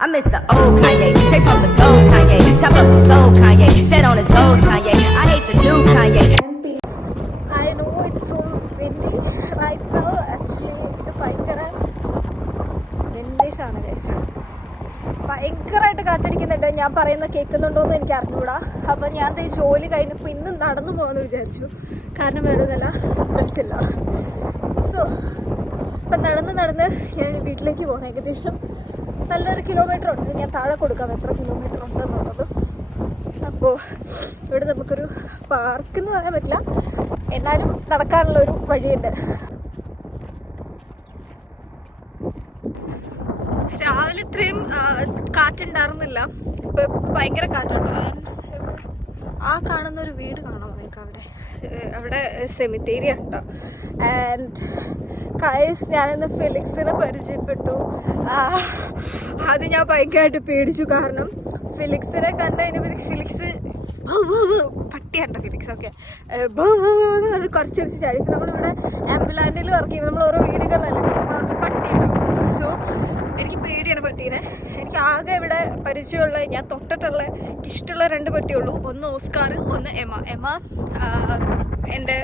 I miss the old Kanye, straight from the gold Kanye. Chop up his soul Kanye, set on his goals Kanye. I hate the new Kanye. I know it's so windy right now. Actually, ഇത് ഭയങ്കര വിൻഡിഷാണ് guys. ഭയങ്കരമായിട്ട് കാറ്റടിക്കുന്നുണ്ട്. ഞാൻ പറയുന്നത് കേൾക്കുന്നുണ്ടോയെന്ന് എനിക്ക് അറിഞ്ഞൂടാ. അപ്പം ഞാൻ ഈ ജോലി കഴിഞ്ഞപ്പോൾ ഇന്ന് നടന്നു പോകാമെന്ന് വിചാരിച്ചു. കാരണം വേറെ ഒന്നല്ല, ബസ്സില്ല. സോ അപ്പം നടന്ന് ഞാൻ വീട്ടിലേക്ക് പോകണം. ഏകദേശം നല്ലൊരു കിലോമീറ്റർ ഉണ്ട്. ഞാൻ താഴെ കൊടുക്കാം എത്ര കിലോമീറ്റർ ഉണ്ടെന്നുള്ളത്. അപ്പോൾ ഇവിടെ നമുക്കൊരു പാർക്കെന്ന് പറയാൻ പറ്റില്ല, എന്നാലും നടക്കാനുള്ളൊരു വഴിയുണ്ട്. രാവിലെ ഇത്രയും കാറ്റുണ്ടായിരുന്നില്ല, ഇപ്പം ഭയങ്കര കാറ്റുണ്ട്. ആ കാണുന്ന ഒരു വീട് കാണാമോ നിങ്ങൾക്ക്? അവിടെ സെമിത്തേരി ഉണ്ടോ? ആൻഡ് കൈസ്, ഞാനിന്ന് ഫിലിക്സിനെ പരിചയപ്പെട്ടു. അത് ഞാൻ ഭയങ്കരമായിട്ട് പേടിച്ചു. കാരണം ഫിലിക്സിനെ കണ്ട കഴിഞ്ഞപ്പോൾ ഫിലിക്സ് പട്ടിയുണ്ടോ ഫിലിക്സ്? ഓക്കെ, കുറച്ച് ചാടി. നമ്മളിവിടെ ആംബുലാൻസിൽ വർക്ക് ചെയ്യുമ്പോൾ നമ്മൾ ഓരോ വീടുകളിലല്ലേ അവർക്ക് പട്ടി ഉണ്ടാവും. സോ എനിക്ക് പേടിയാണ് പട്ടീനെ. എനിക്ക് ആകെ ഇവിടെ പരിചയമുള്ള, ഞാൻ തൊട്ടിട്ടുള്ള ഇഷ്ടമുള്ള 2 പട്ടിയുള്ളൂ. ഒന്ന് ഓസ്കാർ, ഒന്ന് എമ. എൻ്റെ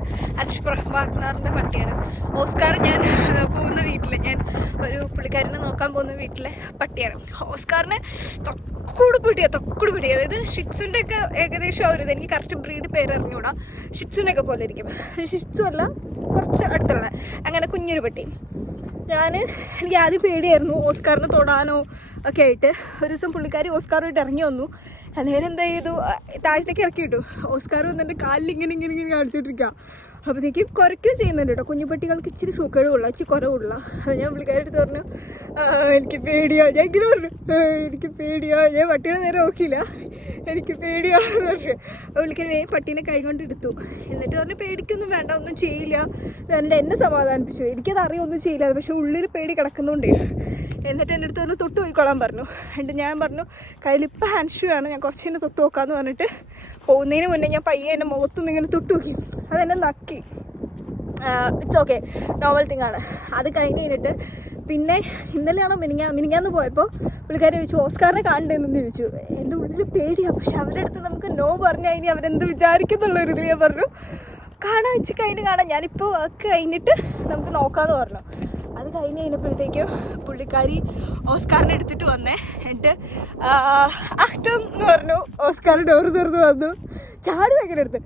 പാർട്ട്ണറിൻ്റെ പട്ടിയാണ്. ഓസ്കാർ ഞാൻ പോകുന്ന വീട്ടിൽ, ഞാൻ ഒരു പുള്ളിക്കാരനെ നോക്കാൻ പോകുന്ന വീട്ടിലെ പട്ടിയാണ്. ഓസ്കാറിന് തൊക്കുട് പിടി, അതായത് ഷിറ്റ്സുൻ്റെ ഒക്കെ ഏകദേശം ഒരു ഇത്, എനിക്ക് കറക്റ്റ് ബ്രീഡ് പേര് അറിഞ്ഞൂടാ. ഷിറ്റ്സുനൊക്കെ പോലെ ഇരിക്കും. ഷിറ്റ്സു അല്ല, കുറച്ച് അടുത്തുള്ള അങ്ങനെ കുഞ്ഞൊരു പട്ടി. എനിക്ക് ആദ്യം പേടിയായിരുന്നു ഓസ്കാറിനെ തൊടാനോ ഒക്കെ ആയിട്ട്. ഒരു ദിവസം പുള്ളിക്കാരി ഓസ്കാറുമായിട്ട് ഇറങ്ങി വന്നു. അല്ലെങ്കിൽ എന്താ ചെയ്തു, താഴത്തേക്ക് ഇറക്കി വിട്ടു. ഓസ്കാർ വന്നിട്ട് കാലിൽ ഇങ്ങനെ കാണിച്ചിട്ടിരിക്കുക. അപ്പോഴത്തേക്കും കുറയ്ക്കുകയും ചെയ്യുന്നുണ്ട് കേട്ടോ. കുഞ്ഞുപട്ടികൾക്ക് ഇച്ചിരി സുഖമുള്ള, ഇച്ചിരി കുറവുള്ള. ഞാൻ പുള്ളിക്കാരുടെ അടുത്ത് പറഞ്ഞു, എനിക്ക് പേടിയാ. ഞാൻ ഇങ്ങനെ പറഞ്ഞു, എനിക്ക് പേടിയാ. ഞാൻ പട്ടിയുടെ നേരെ നോക്കിയില്ല, എനിക്ക് പേടിയാന്ന് പറഞ്ഞു. പുള്ളിക്കാരി പട്ടീനെ കൈ കൊണ്ട് എടുത്തു. എന്നിട്ട് പറഞ്ഞു, പേടിക്കൊന്നും വേണ്ട, ഒന്നും ചെയ്യില്ല. എന്നിട്ട് എന്നെ സമാധാനിപ്പിച്ചു. എനിക്കത് അറിയാം, ഒന്നും ചെയ്യില്ല. പക്ഷെ ഉള്ളിൽ പേടി കിടക്കുന്നുണ്ടേ. എന്നിട്ട് എൻ്റെ അടുത്ത് ഒന്ന് തൊട്ട് നോക്കിക്കോളാൻ പറഞ്ഞു. എന്നിട്ട് ഞാൻ പറഞ്ഞു, കയ്യിലിപ്പോൾ ഹാൻഡ് ഷൂ ആണ്, ഞാൻ കുറച്ചെന്നെ തൊട്ട് നോക്കാമെന്ന് പറഞ്ഞിട്ട് പോകുന്നതിന് മുന്നേ ഞാൻ പയ്യെ എൻ്റെ മുഖത്തൊന്നും ഇങ്ങനെ തൊട്ട് നോക്കി. അതെന്നെ നക്കി. ഇറ്റ്സ് ഓക്കെ, നോർമൽ തിങ് ആണ്. അത് കഴിഞ്ഞിട്ട് പിന്നെ ഇന്നലെയാണോ മിനിങ്ങാന്ന് പോയപ്പോൾ പുള്ളിക്കാരി ചോദിച്ചു, ഓസ്കാറിനെ കാണണ്ടെന്ന് ചോദിച്ചു. എൻ്റെ ഉള്ളിൽ പേടിയാണ്. പക്ഷെ അവരുടെ അടുത്ത് നമുക്ക് നോ പറഞ്ഞാൽ ഇനി അവരെന്ത് വിചാരിക്കുന്നുള്ളൊരു ഇത് ഞാൻ പറഞ്ഞു, വെച്ച് കാണാം, ഞാനിപ്പോൾ വർക്ക് കഴിഞ്ഞിട്ട് നമുക്ക് നോക്കാമെന്ന് പറഞ്ഞു. അത് കഴിഞ്ഞപ്പോഴത്തേക്കും പുള്ളിക്കാരി ഓസ്കാറിനെ എടുത്തിട്ട് വന്നേ. എന്നിട്ട് ആക്ടം എന്ന് പറഞ്ഞു. ഓസ്കാർ ഡോറ് തുറന്ന് വന്നു, ചാടി ഭയങ്കര അടുത്ത്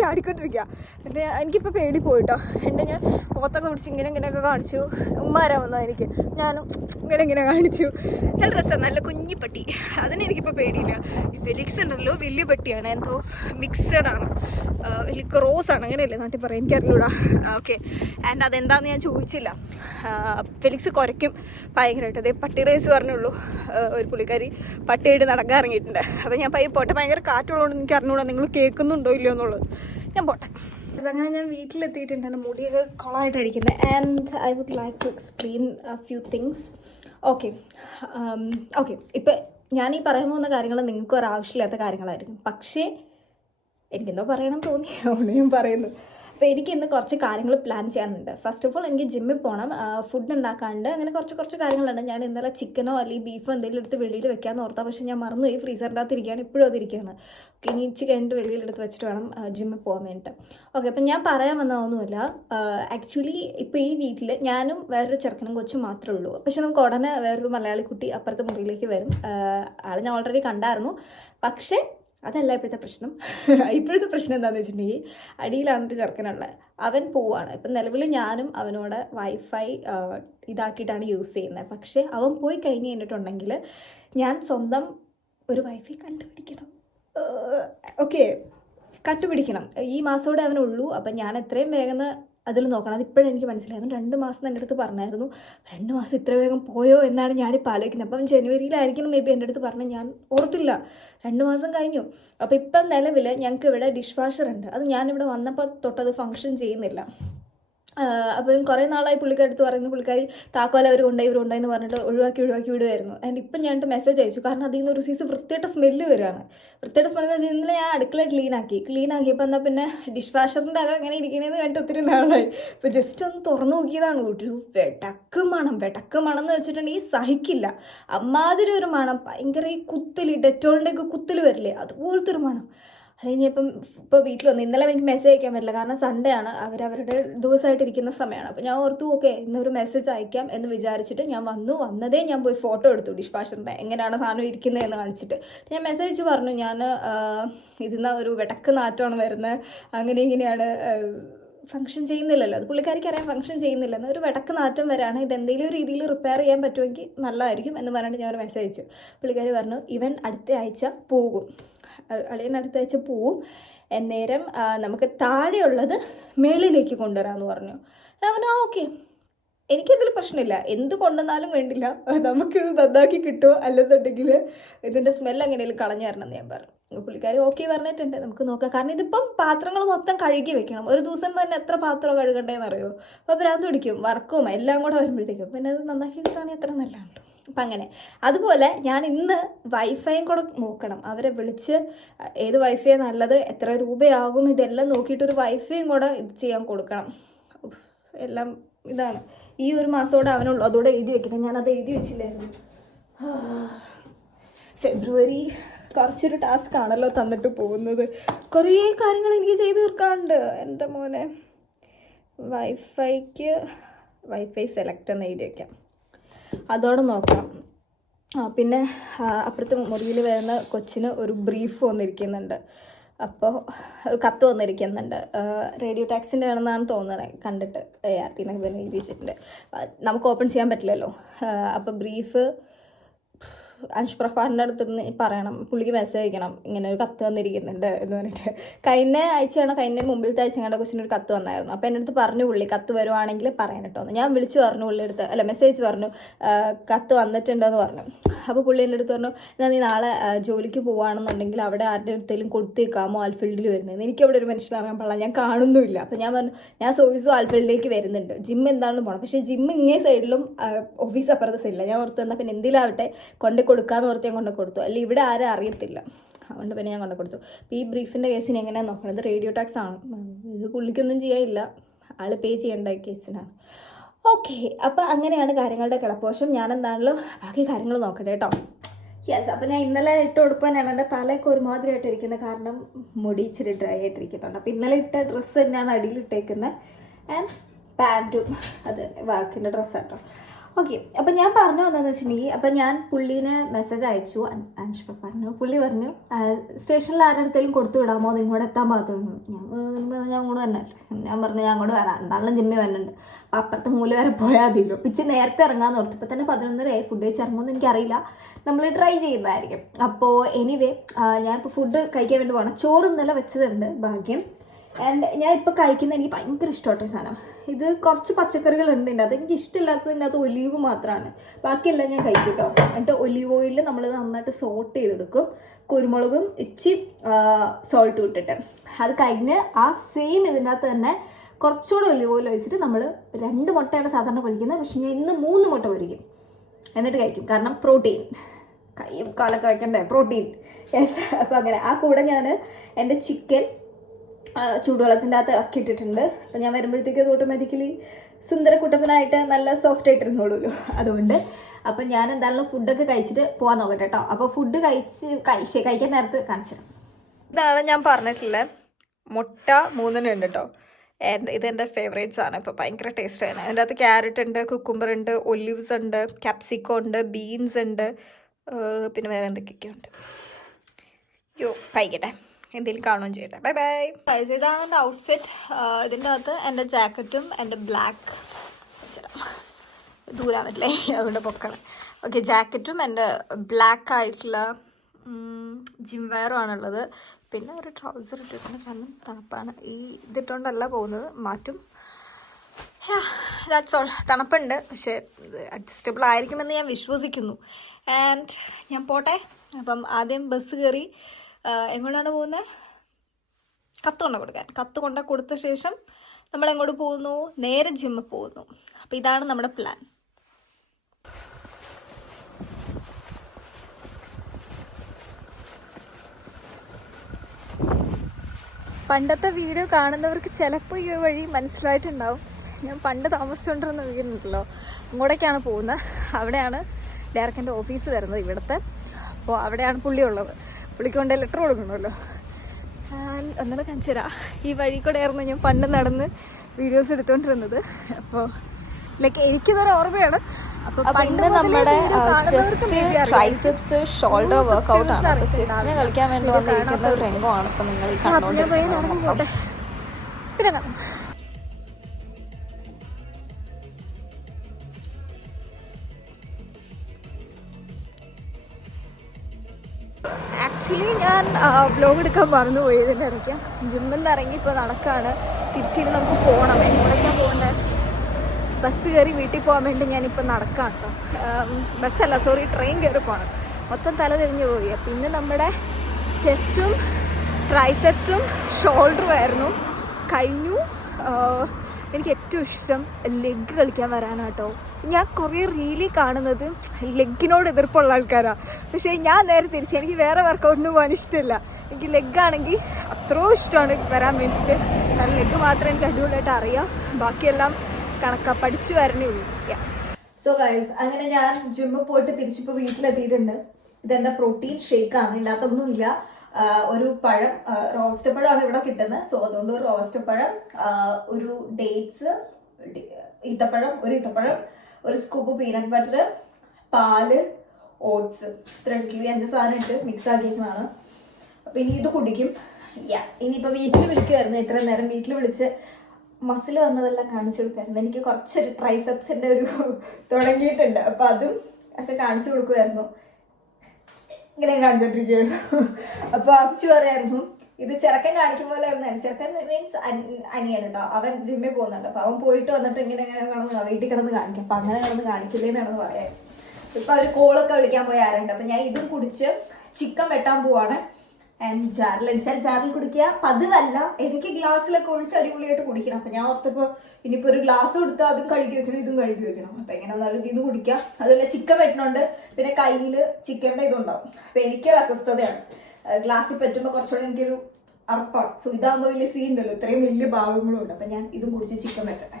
ചാടിക്കൊണ്ടിരിക്കുക. എന്നിട്ട് എനിക്കിപ്പോൾ പേടി പോയിട്ടോ. എന്നിട്ട് ഞാൻ പോത്തൊക്കെ പിടിച്ച് ഇങ്ങനെയൊക്കെ കാണിച്ചു. ഉമ്മാരാ വന്നോ എനിക്ക്, ഞാനും ഇങ്ങനെ കാണിച്ചു. നല്ല രസം, നല്ല കുഞ്ഞി പട്ടി. അതിനെനിക്കിപ്പോൾ പേടിയില്ല. ഈ ഫെലിക്സ് ഉണ്ടല്ലോ, വലിയ പട്ടിയാണ്, എന്തോ മിക്സഡ് ആണ്, ക്രോസാണ്, അങ്ങനെയല്ലേ നാട്ടിൽ പറയാം, എനിക്കറിഞ്ഞൂടാ. ഓക്കെ, ആൻഡ് അതെന്താണെന്ന് ഞാൻ ചോദിച്ചില്ല. ഫെലിക്സ് കുറയ്ക്കും ഭയങ്കരമായിട്ട്. അതേ പട്ടി റേസ് പറഞ്ഞുള്ളൂ. ഒരു പുള്ളിക്കാരി പട്ടിയായിട്ട് നടക്കാൻ ഇറങ്ങിയിട്ടുണ്ട്. അപ്പോൾ ഞാൻ പോട്ടെ, ഭയങ്കര കാറ്റുള്ളതുകൊണ്ട് എനിക്ക് അറിഞ്ഞൂടാ നിങ്ങൾ കേൾക്കുന്നുണ്ടോ ഇല്ലയോ എന്നുള്ളത്. ഞാൻ പോട്ടെ. അങ്ങനെ ഞാൻ വീട്ടിലെത്തിയിട്ടുണ്ട്. എൻ്റെ മുടിയൊക്കെ കൊളായിട്ടായിരിക്കുന്നത്. And I would like to explain few things. Okay, ഇപ്പം ഞാൻ ഈ പറയാൻ പോകുന്ന കാര്യങ്ങൾ നിങ്ങൾക്ക് ഒരാവശ്യമില്ലാത്ത കാര്യങ്ങളായിരിക്കും. പക്ഷേ എനിക്കെന്തോ പറയണം തോന്നി, അതുകൊണ്ട് ഞാൻ പറയുന്നു. അപ്പോൾ എനിക്ക് ഇന്ന് കുറച്ച് കാര്യങ്ങൾ പ്ലാൻ ചെയ്യാനുണ്ട്. ഫസ്റ്റ് ഓഫ് ഓൾ എനിക്ക് ജിമ്മിൽ പോകണം, ഫുഡ് ഉണ്ടാക്കാണ്ട്, അങ്ങനെ കുറച്ച് കാര്യങ്ങളുണ്ട്. ഞാൻ ഇന്നലെ ചിക്കനോ അല്ലെങ്കിൽ ബീഫോ എന്തെങ്കിലും എടുത്ത് വെളിയിൽ വെക്കാമെന്ന് ഓർത്താൽ, പക്ഷേ ഞാൻ മറന്നുപോയി. ഫ്രീസറിൻ്റെ അകത്ത് ഇരിക്കുകയാണ്, ഇപ്പോഴും അതിരിക്കുകയാണ്. ഓക്കെ, ഇനി ഇച്ചിരി കഴിഞ്ഞിട്ട് വെളിയിലെടുത്ത് വെച്ചിട്ട് വേണം ജിമ്മിൽ പോകാൻ വേണ്ടിയിട്ട്. ഓക്കെ, അപ്പം ഞാൻ പറയാൻ വന്നതൊന്നുമില്ല. ആക്ച്വലി ഇപ്പോൾ ഈ വീട്ടിൽ ഞാനും വേറൊരു ചെറുക്കനും കൊച്ചും മാത്രമേ ഉള്ളൂ. പക്ഷെ നമുക്ക് ഉടനെ വേറൊരു മലയാളി കുട്ടി അപ്പുറത്തെ മുറിയിലേക്ക് വരും. ആൾ ഞാൻ ഓൾറെഡി കണ്ടായിരുന്നു. പക്ഷേ അതല്ല ഇപ്പോഴത്തെ പ്രശ്നം. ഇപ്പോഴത്തെ പ്രശ്നം എന്താണെന്ന് വെച്ചിട്ടുണ്ടെങ്കിൽ, അടിയിലാണ് ഒരു ചെറുക്കനുള്ളത്. അവൻ പോവാണ്. ഇപ്പം നിലവിൽ ഞാനും അവനോട് വൈഫൈ ഇതാക്കിയിട്ടാണ് യൂസ് ചെയ്യുന്നത്. പക്ഷേ അവൻ പോയി കഴിഞ്ഞ് കഴിഞ്ഞിട്ടുണ്ടെങ്കിൽ ഞാൻ സ്വന്തം ഒരു വൈഫൈ കണ്ടുപിടിക്കണം. കണ്ടുപിടിക്കണം. ഈ മാസത്തോടെ അവനുള്ളൂ. അപ്പം ഞാൻ എത്രയും വേഗം അതിൽ നോക്കണം. അതിപ്പോഴും എനിക്ക് മനസ്സിലായി. അവൻ 2 മാസം എൻ്റെ അടുത്ത് പറഞ്ഞായിരുന്നു. 2 മാസം ഇത്ര വേഗം പോയോ എന്നാണ് ഞാനിപ്പോൾ ആലോചിക്കുന്നത്. അപ്പം ജനുവരിയിലായിരിക്കണം മേ ബി എൻ്റെ അടുത്ത് പറഞ്ഞ്, ഞാൻ ഓർത്തില്ല. 2 മാസം കഴിഞ്ഞു. അപ്പോൾ ഇപ്പം നിലവിൽ ഞങ്ങൾക്ക് ഇവിടെ ഡിഷ് വാഷർ ഉണ്ട്. അത് ഞാനിവിടെ വന്നപ്പോൾ തൊട്ടത് ഫങ്ഷൻ ചെയ്യുന്നില്ല. അപ്പം കുറേ നാളായി പുള്ളിക്കാരി അടുത്ത് പറയുന്നു, പുള്ളിക്കാരി താക്കോൽ അവർ കൊണ്ടുപോയി എന്ന് പറഞ്ഞിട്ട് ഒഴിവാക്കി വിടുമായിരുന്നു. ആൻഡ് ഇപ്പം ഞാനിട്ട് മെസ്സേജ് അയച്ചു, കാരണം അതിൽ നിന്ന് ഒരു സീസ് വൃത്തിയായിട്ട് സ്മെല്ല് വരികയാണ്. വൃത്തിയായിട്ട് സ്മെല്ല് എന്ന് വെച്ചാൽ ഇന്നലെ ഞാൻ അടുക്കള ക്ലീൻ ആക്കിയപ്പോൾ എന്നാൽ പിന്നെ ഡിഷ് വാഷറിൻ്റെ അകം ഇങ്ങനെ ഇരിക്കണേന്ന് കണ്ടിട്ട് ഒത്തിരി നാളായി. ഇപ്പോൾ ജസ്റ്റ് ഒന്ന് തുറന്നു നോക്കിയതാണ്. ഒരു വെടക്ക് മണം എന്ന് വെച്ചിട്ടുണ്ടെങ്കിൽ സഹിക്കില്ല. അമ്മാതിരി ഒരു മണം, ഭയങ്കര ഈ കുത്തൽ, ഡെറ്റോളിൻ്റെ ഒക്കെ കുത്തൽ വരില്ലേ, അതുപോലത്തെ ഒരു മണം. അത് കഴിഞ്ഞപ്പം ഇപ്പോൾ വീട്ടിൽ വന്നു. ഇന്നലെ എനിക്ക് മെസ്സേജ് അയക്കാൻ പറ്റില്ല, കാരണം സൺഡേ ആണ്, അവരവരുടെ ദിവസമായിട്ടിരിക്കുന്ന സമയമാണ്. അപ്പോൾ ഞാൻ ഓർത്തു ഓക്കെ ഇന്നൊരു മെസ്സേജ് അയക്കാം എന്ന് വിചാരിച്ചിട്ട് ഞാൻ വന്നതേ ഞാൻ പോയി ഫോട്ടോ എടുത്തു ഡിഷ് വാഷറിൻ്റെ, എങ്ങനെയാണ് സാധനം ഇരിക്കുന്നതെന്ന് കാണിച്ചിട്ട്. ഞാൻ മെസ്സേജ് പറഞ്ഞു, ഞാൻ ഇതിന്ന് ഒരു വെടക്ക് നാറ്റമാണ് വരുന്നത്, അങ്ങനെ ഇങ്ങനെയാണ്, ഫംഗ്ഷൻ ചെയ്യുന്നില്ലല്ലോ, അത് പുള്ളിക്കാരിക്ക് അറിയാം ഫംഗ്ഷൻ ചെയ്യുന്നില്ല, എന്നാൽ ഒരു വെടക്ക് നാറ്റം വരാണ്, ഇത് എന്തെങ്കിലും രീതിയിൽ റിപ്പയർ ചെയ്യാൻ പറ്റുമെങ്കിൽ നല്ലതായിരിക്കും എന്ന് പറഞ്ഞിട്ട് ഞാൻ മെസ്സേജ് അയച്ചു. പുള്ളിക്കാരി പറഞ്ഞു ഇവൻ അടുത്ത ആഴ്ച പോകും, അളിയൻ അടുത്ത ആഴ്ച പോവും, എന്നേരം നമുക്ക് താഴെയുള്ളത് മേളിലേക്ക് കൊണ്ടുവരാമെന്ന് പറഞ്ഞു. ഞാൻ പറഞ്ഞു ഓക്കെ, എനിക്കതിൽ പ്രശ്നമില്ല, എന്ത് കൊണ്ടുവന്നാലും വേണ്ടില്ല, നമുക്കിത് നന്നാക്കി കിട്ടുമോ, അല്ലെന്നുണ്ടെങ്കിൽ ഇതിൻ്റെ സ്മെല്ല് എങ്ങനെയും കളഞ്ഞു തരണം എന്ന് ഞാൻ പറഞ്ഞു. പുള്ളിക്കാരി ഓക്കെ പറഞ്ഞിട്ടുണ്ട്, നമുക്ക് നോക്കാം. കാരണം ഇതിപ്പം പാത്രങ്ങൾ മൊത്തം കഴുകി വെക്കണം, ഒരു ദിവസം തന്നെ എത്ര പാത്രം കഴുകണ്ടേന്ന് അറിയോ, അപ്പോൾ ഭ്രാന്ത് പിടിക്കും, വർക്കും എല്ലാം കൂടെ വരുമ്പോഴത്തേക്കും, പിന്നെ അത് നന്നാക്കി കിട്ടുകയാണെങ്കിൽ എത്ര നല്ലതുണ്ട്. അപ്പം അങ്ങനെ. അതുപോലെ ഞാൻ ഇന്ന് വൈഫൈയും കൂടെ നോക്കണം, അവരെ വിളിച്ച് ഏത് വൈഫൈ നല്ലത്, എത്ര രൂപയാകും, ഇതെല്ലാം നോക്കിയിട്ടൊരു വൈഫൈയും കൂടെ ഇത് ചെയ്യാൻ കൊടുക്കണം. എല്ലാം ഇതാണ്, ഈ ഒരു മാസത്തോടെ അവനുള്ളൂ, അതോടെ എഴുതി വെക്കണം. ഞാനത് എഴുതി വെച്ചില്ലായിരുന്നു. ഫെബ്രുവരി കുറച്ചൊരു ടാസ്ക് ആണല്ലോ തന്നിട്ട് പോകുന്നത്, കുറേ കാര്യങ്ങൾ എനിക്ക് ചെയ്ത് തീർക്കാറുണ്ട് എൻ്റെ മോനെ. വൈഫൈ സെലക്ട് എന്ന് എഴുതി വയ്ക്കാം, അതോടെ നോക്കണം. പിന്നെ അപ്പുറത്തെ മുറിയിൽ വരുന്ന കൊച്ചിന് ഒരു ബ്രീഫ് വന്നിരിക്കുന്നുണ്ട്, അപ്പോൾ കത്ത് വന്നിരിക്കുന്നുണ്ട്, റേഡിയോ ടാക്സിൻ്റെ ആണെന്നാണ് തോന്നുന്നത് കണ്ടിട്ട്, ART എന്നൊക്കെ തന്നെ എഴുതി വെച്ചിട്ടുണ്ട്. നമുക്ക് ഓപ്പൺ ചെയ്യാൻ പറ്റില്ലല്ലോ. അപ്പോൾ ബ്രീഫ് അൻഷ് പ്രഭാറിൻ്റെ അടുത്തുനിന്ന് പറയണം, പുള്ളിക്ക് മെസ്സേജ് അയക്കണം, ഇങ്ങനെ ഒരു കത്ത് വന്നിരിക്കുന്നുണ്ട് എന്ന് പറഞ്ഞിട്ട്. കഴിഞ്ഞ മുമ്പിലത്തെ ആഴ്ച ഞങ്ങളുടെ കൊച്ചിനൊരു കത്ത് വന്നായിരുന്നു. അപ്പോൾ എൻ്റെ അടുത്ത് പറഞ്ഞു പുള്ളി, കത്ത് വരുവാണെങ്കിൽ പറയാൻ കേട്ടോ എന്ന്. ഞാൻ വിളിച്ച് പറഞ്ഞു പുള്ളിയുടെ അടുത്ത്, മെസ്സേജ് പറഞ്ഞു കത്ത് വന്നിട്ടുണ്ടെന്ന് പറഞ്ഞു. അപ്പോൾ പുള്ളി എൻ്റെ അടുത്ത് പറഞ്ഞു, എന്നാൽ നീ നാളെ ജോലിക്ക് പോവുകയാണെന്നുണ്ടെങ്കിൽ അവിടെ ആരുടെ അടുത്തേലും കൊടുത്തേക്കാമോ ആൽഫീൽഡിൽ വരുന്നത്, എനിക്കവിടെ ഒരു മനുഷ്യനെ അറിയാൻ പാടില്ല, ഞാൻ കാണുന്നുമില്ല. അപ്പോൾ ഞാൻ പറഞ്ഞു ഞാൻ സോയിസോ ആൽഫീൽഡിലേക്ക് വരുന്നുണ്ട്, ജിം എന്താണെന്ന് പോകണം, പക്ഷേ ജിം ഇങ്ങേ സൈഡിലും ഓഫീസ് അപ്പുറത്തെ സൈഡില്ല. ഞാൻ ഓർത്തു എന്നാൽ പിന്നെ എന്തെങ്കിലാവട്ടെ കൊണ്ട് കൊടുക്കാമെന്ന് ഓർത്ത് ഞാൻ കൊണ്ട് കൊടുത്തു, അല്ലെങ്കിൽ ഇവിടെ ആരും അറിയത്തില്ല, അതുകൊണ്ട് പിന്നെ ഞാൻ കൊണ്ട് കൊടുത്തു. അപ്പോൾ ഈ ബ്രീഫിൻ്റെ കേസിന് എങ്ങനെയാണ് നോക്കുന്നത്, റേഡിയോ ടാക്സ് ആണ്, ഇത് പുള്ളിക്കൊന്നും ചെയ്യാനില്ല, ആൾ പേ ചെയ്യേണ്ട കേസിനാണ്. ഓക്കെ, അപ്പോൾ അങ്ങനെയാണ് കാര്യങ്ങളുടെ കിടപ്പോശം. ഞാൻ എന്താണെങ്കിലും ബാക്കി കാര്യങ്ങൾ നോക്കട്ടെ കേട്ടോ. യെസ്, അപ്പോൾ ഞാൻ ഇന്നലെ ഇട്ട് കൊടുക്കാനാണ്, എൻ്റെ തലയൊക്കെ ഒരുമാതിരിയായിട്ട് ഇരിക്കുന്നത്, കാരണം മുടി ഇച്ചിരി ഡ്രൈ ആയിട്ടിരിക്കുന്നുണ്ട്. അപ്പോൾ ഇന്നലെ ഇട്ട ഡ്രസ്സ് തന്നെയാണ് അടിയിൽ ഇട്ടേക്കുന്നത്, ആൻഡ് പാൻറ്റും അത് വാക്കിൻ്റെ ഡ്രസ്സാണ് കേട്ടോ. ഓക്കെ, അപ്പം ഞാൻ പറഞ്ഞു വന്നതെന്ന് വെച്ചിട്ടുണ്ടെങ്കിൽ, അപ്പം ഞാൻ പുള്ളീനെ മെസ്സേജ് അയച്ചു, അൻഷ് പറഞ്ഞു, പുള്ളി പറഞ്ഞു സ്റ്റേഷനിൽ ആരുടെ അടുത്തേലും കൊടുത്തു വിടാമോ, നിങ്ങോട്ട് എത്താൻ പാകത്തുള്ളൂ. ഞാൻ അങ്ങോട്ട് തന്നെ, ഞാൻ പറഞ്ഞു ഞാൻ അങ്ങോട്ട് വരാം, എന്താണെങ്കിലും ജിമ്മി വന്നിട്ടുണ്ട്, അപ്പം അപ്പുറത്തെ മൂല വരെ പോയാൽ മതിയല്ലോ. പിച്ച് നേരത്തെ ഇറങ്ങാമെന്ന് ഓർത്തു, ഇപ്പം തന്നെ 11:30 ഫുഡ് കഴിച്ച് ഇറങ്ങുമെന്ന് എനിക്കറിയില്ല, നമ്മൾ ട്രൈ ചെയ്യുന്നതായിരിക്കും. അപ്പോൾ എനിവേ ഞാനിപ്പോൾ ഫുഡ് കഴിക്കാൻ വേണ്ടി പോകണം. ചോറ് ഇന്നലെ വെച്ചതുണ്ട് ഭാഗ്യം, ആൻഡ് ഞാൻ ഇപ്പോൾ കഴിക്കുന്നത് എനിക്ക് ഭയങ്കര ഇഷ്ടമായിട്ട് സാധനം. ഇത് കുറച്ച് പച്ചക്കറികളുണ്ട് ഇതിൻ്റെ അത്, എനിക്ക് ഇഷ്ടമില്ലാത്തതിൻ്റെ അത് ഒലീവ് മാത്രമാണ്, ബാക്കിയെല്ലാം ഞാൻ കഴിക്കും കേട്ടോ. എന്നിട്ട് ഒലീവ് ഓയിലിൽ നമ്മൾ നന്നായിട്ട് സോട്ട് ചെയ്തെടുക്കും, കുരുമുളകും ഇച്ചി സോൾട്ടും ഇട്ടിട്ട്. അത് കഴിഞ്ഞ് ആ സെയിം ഇതിൻ്റെ അകത്ത് തന്നെ കുറച്ചുകൂടെ ഒലീവ് ഓയിൽ ഒഴിച്ചിട്ട് നമ്മൾ 2 മുട്ടയാണ് സാധാരണ പൊരിക്കുന്നത്, പക്ഷേ ഞാൻ ഇന്ന് 3 മുട്ട പൊരിക്കും, എന്നിട്ട് കഴിക്കും. കാരണം പ്രോട്ടീൻ, കൈയും കാലൊക്കെ വയ്ക്കണ്ടേ, പ്രോട്ടീൻ. യെസ്, അപ്പോൾ അങ്ങനെ. ആ കൂടെ ഞാൻ എൻ്റെ ചിക്കൻ ചൂടുവെള്ളത്തിൻ്റെ അകത്ത് ഇറക്കിയിട്ടിട്ടുണ്ട്. അപ്പം ഞാൻ വരുമ്പോഴത്തേക്ക് അത് ഓട്ടോമാറ്റിക്കലി സുന്ദരക്കുട്ടപ്പനായിട്ട് നല്ല സോഫ്റ്റ് ആയിട്ടിരുന്നോളൂല്ലോ, അതുകൊണ്ട്. അപ്പം ഞാൻ എന്തായാലും ഫുഡൊക്കെ കഴിച്ചിട്ട് പോകാൻ നോക്കട്ടെ കേട്ടോ. അപ്പോൾ ഫുഡ് കഴിക്കാൻ നേരത്ത് കാണിച്ചു തരാം. ഇതാണ് ഞാൻ പറഞ്ഞിട്ടുള്ളത്, മുട്ട 3 ഉണ്ട് കേട്ടോ. ഇതെൻ്റെ ഫേവറേറ്റ്സ് ആണ്, ഇപ്പോൾ ഭയങ്കര ടേസ്റ്റാണ്. അതിൻ്റെ അകത്ത് ക്യാരറ്റ് ഉണ്ട്, കുക്കുംബർ ഉണ്ട്, ഒലിവ്സ് ഉണ്ട്, ക്യാപ്സിക്കം ഉണ്ട്, ബീൻസ് ഉണ്ട്, പിന്നെ വേറെ എന്തൊക്കെയൊക്കെ ഉണ്ട്. കഴിക്കട്ടെ, എന്തെങ്കിലും കാണുകയും ചെയ്യട്ടെ. Bye bye. ഇതാണ് എൻ്റെ ഔട്ട്ഫിറ്റ്. ഇതിൻ്റെ അകത്ത് എൻ്റെ ജാക്കറ്റും എൻ്റെ ബ്ലാക്ക് ദൂരാൻ പറ്റില്ലേ, അതുകൊണ്ട് പൊക്കണം. ഓക്കെ, ജാക്കറ്റും എൻ്റെ ബ്ലാക്ക് ആയിട്ടുള്ള ജിം വെയറും ആണുള്ളത്. പിന്നെ ഒരു ട്രൗസർ ഇട്ടിട്ടുണ്ട്, കാരണം തണുപ്പാണ്. ഈ ഇതിട്ടുകൊണ്ടല്ല പോകുന്നത്, മാറ്റും. That's all. തണുപ്പുണ്ട്, പക്ഷേ അഡ്ജസ്റ്റബിൾ ആയിരിക്കുമെന്ന് ഞാൻ വിശ്വസിക്കുന്നു. ആൻഡ് ഞാൻ പോട്ടെ. അപ്പം ആദ്യം ബസ് കയറി എങ്ങോട്ടാണ് പോകുന്നത്, കത്ത് കൊണ്ട കൊടുക്കാൻ. കത്ത് കൊണ്ട കൊടുത്ത ശേഷം നമ്മളെങ്ങോട്ട് പോകുന്നു? നേരെ ജിമ്മിൽ പോകുന്നു. അപ്പോൾ ഇതാണ് നമ്മുടെ പ്ലാൻ. പണ്ടത്തെ വീഡിയോ കാണുന്നവർക്ക് ചിലപ്പോൾ ഈ ഒരു വഴി മനസ്സിലായിട്ടുണ്ടാവും. ഞാൻ പണ്ട് താമസിച്ചുകൊണ്ടിരുന്ന വീടുണ്ടല്ലോ, അങ്ങോട്ടേക്കാണ് പോകുന്നത്. അവിടെയാണ് ഡയറക്ടറിൻ്റെ ഓഫീസ് വരുന്നത് ഇവിടുത്തെ. അപ്പോൾ അവിടെയാണ് പുള്ളി ഉള്ളത്. പുള്ളിക്ക് കൊണ്ട് ലെറ്റർ കൊടുക്കണമല്ലോ. ഞാൻ ഒന്നുകൂടെ കാണിച്ചു തരാം. ഈ വഴി കൂടെ ആയിരുന്നു ഞാൻ പണ്ട് നടന്ന് വീഡിയോസ് എടുത്തുകൊണ്ടിരുന്നത്. അപ്പോൾ എനിക്കിതൊരു ഓർമ്മയാണ്. അപ്പോൾ ഇന്ന് നമ്മുടെ ട്രൈസെപ്സ് ഷോൾഡർ വർക്ക്ഔട്ട് ആണ്. അപ്പോൾ ചെസ്റ്റിന് കളിക്കാൻ വേണ്ടി വന്നിരിക്കുന്ന ഒരു രംഗമാണ് ഇപ്പോൾ നിങ്ങൾ ഈ കണ്ടുകൊണ്ടിരിക്കുന്നത്. പിന്നെ കാണാം. ആക്ച്വലി ഞാൻ വ്ലോഗ് എടുക്കാൻ മറന്നുപോയി ഇതിൻ്റെ ഇടയ്ക്ക്. ജിമ്മിൽ നിന്ന് ഇറങ്ങി ഇപ്പോൾ നടക്കാണ്. തിരിച്ചിട്ട് നമുക്ക് പോകണം. എങ്ങോട്ടേക്കാണ് പോകേണ്ടത്? ബസ് കയറി വീട്ടിൽ പോകാൻ വേണ്ടി ഞാനിപ്പോൾ നടക്കാം കേട്ടോ. ബസ്സല്ല, സോറി, ട്രെയിൻ കയറി പോകണം. മൊത്തം തല തിരിഞ്ഞു പോയി. പിന്നെ നമ്മുടെ ചെസ്റ്റും ട്രൈസെപ്സും ഷോൾഡറും ആയിരുന്നു കഴിഞ്ഞു. എനിക്ക് ഏറ്റവും ഇഷ്ടം ലെഗ് കളിക്കാൻ വരാനാട്ടോ. ഞാൻ കുറേ റീലിൽ കാണുന്നത് ലെഗിനോട് എതിർപ്പുള്ള ആൾക്കാരാണ്. പക്ഷേ ഞാൻ നേരെ തിരിച്ച്, എനിക്ക് വേറെ വർക്കൗട്ടിന് പോകാൻ ഇഷ്ടമില്ല. എനിക്ക് ലെഗാണെങ്കിൽ അത്രയും ഇഷ്ടമാണ് വരാൻ വേണ്ടിയിട്ട്. കാരണം ലെഗ് മാത്രമേ എനിക്ക് അടിപൊളിയായിട്ട് അറിയാം. ബാക്കിയെല്ലാം കണക്കാ, പഠിച്ചു വരണേ ഉള്ളൂ. സോ ഗൈസ്, അങ്ങനെ ഞാൻ ജിമ്മിൽ പോയിട്ട് തിരിച്ചിപ്പോൾ വീട്ടിലെത്തിയിട്ടുണ്ട്. ഇതെൻ്റെ പ്രോട്ടീൻ ഷേക്കാണ്. ഇതിനകത്തൊന്നുമില്ല. ഒരു പഴം, റോസ്റ്റ് പഴമാണ് ഇവിടെ കിട്ടുന്നത്. സോ അതുകൊണ്ട് ഒരു റോസ്റ്റ് പഴം, ഒരു ഡേറ്റ്സ്, ഈത്തപ്പഴം, ഒരു സ്കൂപ്പ് പീനട്ട് ബട്ടർ, പാല്, ഓട്സ്, ഇത്ര ഇഡ്ഡലി 5 സാധനം ഇട്ട് മിക്സ് ആക്കിയിരിക്കുന്നതാണ്. അപ്പം ഇനി ഇത് കുടിക്കും. ഇനിയിപ്പോൾ വീട്ടിൽ വിളിക്കുമായിരുന്നു. ഇത്രയും നേരം വീട്ടിൽ വിളിച്ച് മസിൽ വന്നതെല്ലാം കാണിച്ചു കൊടുക്കായിരുന്നു. എനിക്ക് കുറച്ചൊരു ട്രൈസെപ്സിൻ്റെ ഒരു തുടങ്ങിയിട്ടുണ്ട്. അപ്പം അതും ഒക്കെ കാണിച്ചു കൊടുക്കുമായിരുന്നു. ഇങ്ങനെ കാണിച്ചോണ്ടിരിക്കുകയായിരുന്നു. അപ്പോൾ അപ്പച്ചു പറയായിരുന്നു, ഇത് ചെറുക്കൻ കാണിക്കും പോലെ ആയിരുന്നു. ചെറുക്കൻ മീൻസ് അനിയൻ കേട്ടോ. അവൻ ജിമ്മിൽ പോകുന്നുണ്ട്. അപ്പോൾ അവൻ പോയിട്ട് വന്നിട്ട് ഇങ്ങനെ കിടന്ന് വീട്ടിൽ കിടന്ന് കാണിക്കും. അപ്പം അങ്ങനെ കിടന്ന് കാണിക്കില്ലേന്നാണെന്ന് പറയാം. ഇപ്പം അവർ കോളൊക്കെ വിളിക്കാൻ പോയി ആരുണ്ട്. അപ്പം ഞാൻ ഇതും കുടിച്ച് ചിക്കൻ വെട്ടാൻ പോവാണ്. ആൻഡ് ജാറിൽ കുടിക്കുക പതിവല്ല. എനിക്ക് ഗ്ലാസ്സിലൊക്കെ ഒഴിച്ച് അടിപൊളിയായിട്ട് കുടിക്കണം. അപ്പം ഞാൻ ഓർത്തപ്പോൾ ഇനിയിപ്പോൾ ഒരു ഗ്ലാസ് കൊടുത്താൽ അതും കഴുകി വെക്കണം, ഇതും കഴുകി വെക്കണം. അപ്പം എങ്ങനെ വന്നാലും ഇതിന്ന് കുടിക്കാം. അതുപോലെ ചിക്കൻ വെട്ടണുണ്ട്. പിന്നെ കയ്യിൽ ചിക്കൻ്റെ ഇതുണ്ടാവും. അപ്പം എനിക്കൊരു അസ്വസ്ഥതയാണ്. ഗ്ലാസ്സിൽ പറ്റുമ്പോൾ കുറച്ചുകൂടെ എനിക്കൊരു അറപ്പാണ്. സോ ഇതാകുമ്പോൾ വലിയ സീൻ ഉണ്ടല്ലോ, ഇത്രയും വലിയ ഭാഗങ്ങളും ഉണ്ട്. അപ്പം ഞാൻ ഇതും കുടിച്ച് ചിക്കൻ വെട്ടട്ടെ.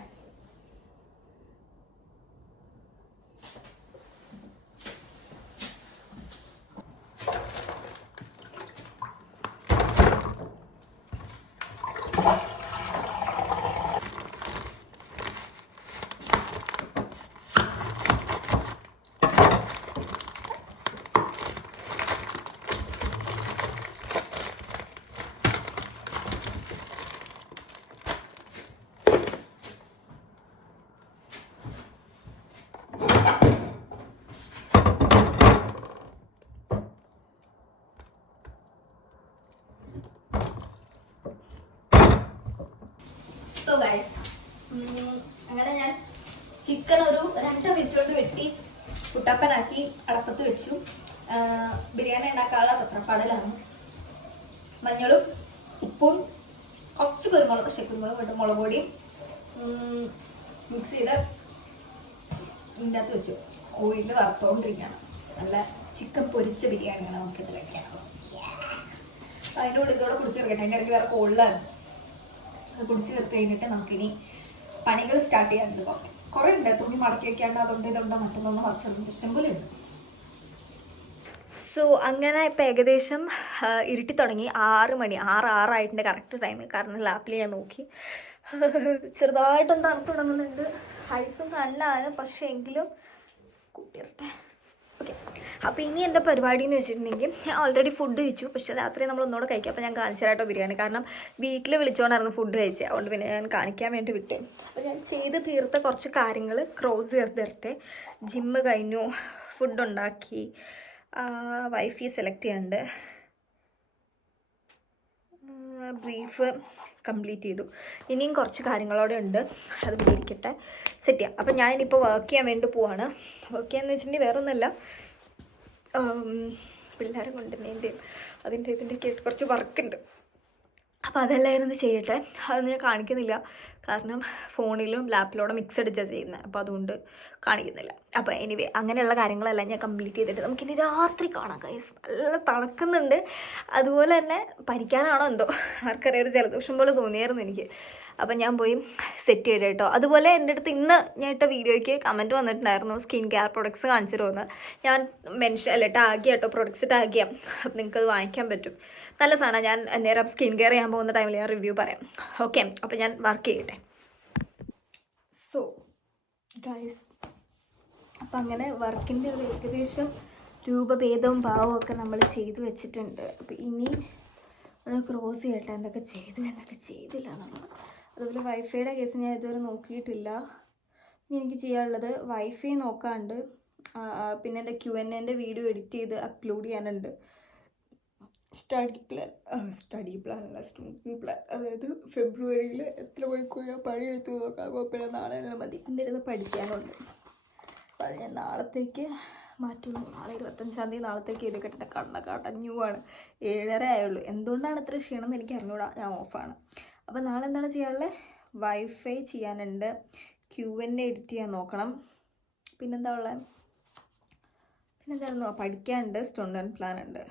സോ ഗൈസ്, അങ്ങനെ ഞാൻ ചിക്കൻ ഒരു 2 മിനിറ്റ് കൊണ്ട് വെട്ടി കുട്ടപ്പനാക്കി അടപ്പത്ത് വെച്ചു. ബിരിയാണി ഉണ്ടാക്കാനുള്ള പത്രപ്പാടലാണ്. മഞ്ഞളും ഉപ്പും കുറച്ച് കുരുമുളക്, കുരുമുളക് മുളക് പൊടിയും മിക്സ് ചെയ്ത് ഇതിൻ്റെ അകത്ത് വെച്ചു. ഓയിലിൽ വറുത്തുകൊണ്ടിരിക്കുകയാണ്. നല്ല ചിക്കൻ പൊരിച്ച ബിരിയാണിയാണ് നമുക്കിത് കഴിക്കാൻ. അതിൻ്റെ കൂടെ ഇതോടെ കുടിച്ച് ചേർക്കട്ടെ. അതിൻ്റെ ഇടയ്ക്ക് വേറെ കോളിലാണ്. അത് കുടിച്ച് ചേർത്ത് കഴിഞ്ഞിട്ട് നമുക്കിനി പണികൾ സ്റ്റാർട്ട് ചെയ്യാനുണ്ട്. കുറേ ഉണ്ട്. തുണി മടക്കി വയ്ക്കാണ്ട് അതുകൊണ്ട് ഇതുണ്ടോ മറ്റൊന്നൊന്നും കുറച്ചുണ്ട്, ഇഷ്ടംപോലെ ഉണ്ട്. സോ അങ്ങനെ ഇപ്പം ഏകദേശം ഇരുട്ടി തുടങ്ങി. 6 മണി, 6:06 കറക്റ്റ് ടൈം. കാരണം ലാപ്പിൽ ഞാൻ നോക്കി ചെറുതായിട്ടൊന്ന് തണുത്ത് തുടങ്ങുന്നുണ്ട്. ഐസും നല്ലതാണ്, പക്ഷേ എങ്കിലും കൂട്ടിയിരട്ടെ. ഓക്കെ, അപ്പോൾ ഇനി എൻ്റെ പരിപാടി എന്ന് വെച്ചിട്ടുണ്ടെങ്കിൽ ഞാൻ ഓൾറെഡി ഫുഡ് കഴിച്ചു. പക്ഷേ രാത്രി നമ്മൾ ഒന്നുകൂടെ കഴിക്കാം. അപ്പോൾ ഞാൻ കാണിച്ചു തരാട്ടോ ബിരിയാണി. കാരണം വീട്ടിൽ വിളിച്ചുകൊണ്ടായിരുന്നു ഫുഡ് കഴിച്ചത്. അതുകൊണ്ട് പിന്നെ ഞാൻ കാണിക്കാൻ വേണ്ടി വിട്ടേ. അപ്പോൾ ഞാൻ ചെയ്ത് തീർത്ത കുറച്ച് കാര്യങ്ങൾ ക്രോസ് ചെയ്ത് തരട്ടെ. ജിമ്മ് കഴിഞ്ഞു, ഫുഡ് ഉണ്ടാക്കി, വൈഫൈ സെലക്ട് ചെയ്യാണ്ട്, ബ്രീഫ് കംപ്ലീറ്റ് ചെയ്തു. ഇനിയും കുറച്ച് കാര്യങ്ങളോടെ ഉണ്ട്, അത് വിചാരിക്കട്ടെ, സെറ്റ് ചെയ്യാം. അപ്പം ഞാനിപ്പോൾ വർക്ക് ചെയ്യാൻ വേണ്ടി പോവാണ്. വർക്ക് ചെയ്യാന്ന് വെച്ചിട്ടുണ്ടെങ്കിൽ വേറെ ഒന്നുമല്ല, പിള്ളേരെ കൊണ്ടുവരേണ്ടയും ഇതിൻ്റെയൊക്കെ കുറച്ച് വർക്കുണ്ട്. അപ്പോൾ അതെല്ലാം ഇരുന്ന് ചെയ്യട്ടെ. അതൊന്നും ഞാൻ കാണിക്കുന്നില്ല. കാരണം ഫോണിലും ലാപ്പിലൂടെ മിക്സ് അടിച്ചാണ് ചെയ്യുന്നത്, അപ്പോൾ അതുകൊണ്ട് കാണിക്കുന്നില്ല. അപ്പോൾ എനിവേ അങ്ങനെയുള്ള കാര്യങ്ങളെല്ലാം ഞാൻ കംപ്ലീറ്റ് ചെയ്തിട്ട് നമുക്കിനി രാത്രി കാണാം ഗൈസ്. നല്ല തണുക്കുന്നുണ്ട്, അതുപോലെ തന്നെ പനിക്കാനാണോ എന്തോ ആർക്കറിയാം, ഒരു ജലദോഷം പോലെ തോന്നിയായിരുന്നു എനിക്ക്. അപ്പം ഞാൻ പോയി സെറ്റ് ചെയ്ത് കേട്ടോ. അതുപോലെ എൻ്റെ അടുത്ത് ഇന്ന് ഞാൻ ഇട്ട വീഡിയോയ്ക്ക് കമൻറ്റ് വന്നിട്ടുണ്ടായിരുന്നു സ്കിൻ കെയർ പ്രൊഡക്ട്സ് കാണിച്ചു തരുമെന്ന്. ഞാൻ ടാഗ് ചെയ്യാം കേട്ടോ, പ്രൊഡക്ട്സ് ടാഗ് ചെയ്യാം, അപ്പം നിങ്ങൾക്കത് വാങ്ങിക്കാൻ പറ്റും. നല്ല സാധനം. ഞാൻ നേരം സ്കിൻ കെയർ ചെയ്യാൻ പോകുന്ന ടൈമിൽ ഞാൻ റിവ്യൂ പറയാം. ഓക്കെ, അപ്പോൾ ഞാൻ വർക്ക് ചെയ്യട്ടെ. സോ ഗൈസ്, അപ്പം അങ്ങനെ വർക്കിൻ്റെ ഒരു ഏകദേശം രൂപഭേദവും ഭാവവും ഒക്കെ നമ്മൾ ചെയ്ത് വെച്ചിട്ടുണ്ട്. അപ്പോൾ ഇനി അത് ക്രോസ് ചെയ്യട്ടെ, എന്തൊക്കെ ചെയ്തു എന്തൊക്കെ ചെയ്തില്ല എന്നുള്ളത്. അതുപോലെ വൈഫൈയുടെ കേസ് ഞാൻ ഇതുവരെ നോക്കിയിട്ടില്ല. ഇനി എനിക്ക് ചെയ്യാനുള്ളത് വൈഫൈ നോക്കാണ്ട്, പിന്നെ എൻ്റെ Q&Aൻ്റെ വീഡിയോ എഡിറ്റ് ചെയ്ത് അപ്ലോഡ് ചെയ്യാനുണ്ട്. സ്റ്റഡി പ്ലാൻ അല്ല, സ്റ്റുഡൻറ്റ് പ്ലാൻ. അതായത് ഫെബ്രുവരിയിൽ എത്ര മണിക്കൂർ ഞാൻ പണിയെടുത്ത് നോക്കാം, കുഴപ്പമില്ല, നാളെ മതി. എൻ്റെ അടുത്ത് പഠിക്കാനുണ്ട്, അപ്പോൾ അത് ഞാൻ നാളത്തേക്ക് മാറ്റുന്നു. നാളെ 25-ാം തീയതി നാളത്തേക്ക് ഇത് കെട്ടിട്ട് കടഞ്ഞുവാണ്. 7:30 ആയുള്ളൂ. എന്തുകൊണ്ടാണ് ഇത്ര ക്ഷീണമെന്ന് എനിക്ക് അറിഞ്ഞൂടാ, ഞാൻ ഓഫാണ്. അപ്പോൾ നാളെ എന്താണ് ചെയ്യാനുള്ളത്? വൈഫൈ ചെയ്യാനുണ്ട്, Q&A എഡിറ്റ് ചെയ്യാൻ നോക്കണം, പിന്നെന്താ ഉള്ളത്, പിന്നെന്തായിരുന്നു, പഠിക്കാനുണ്ട്, സ്റ്റുഡൻറ്റ് പ്ലാൻ ഉണ്ട്.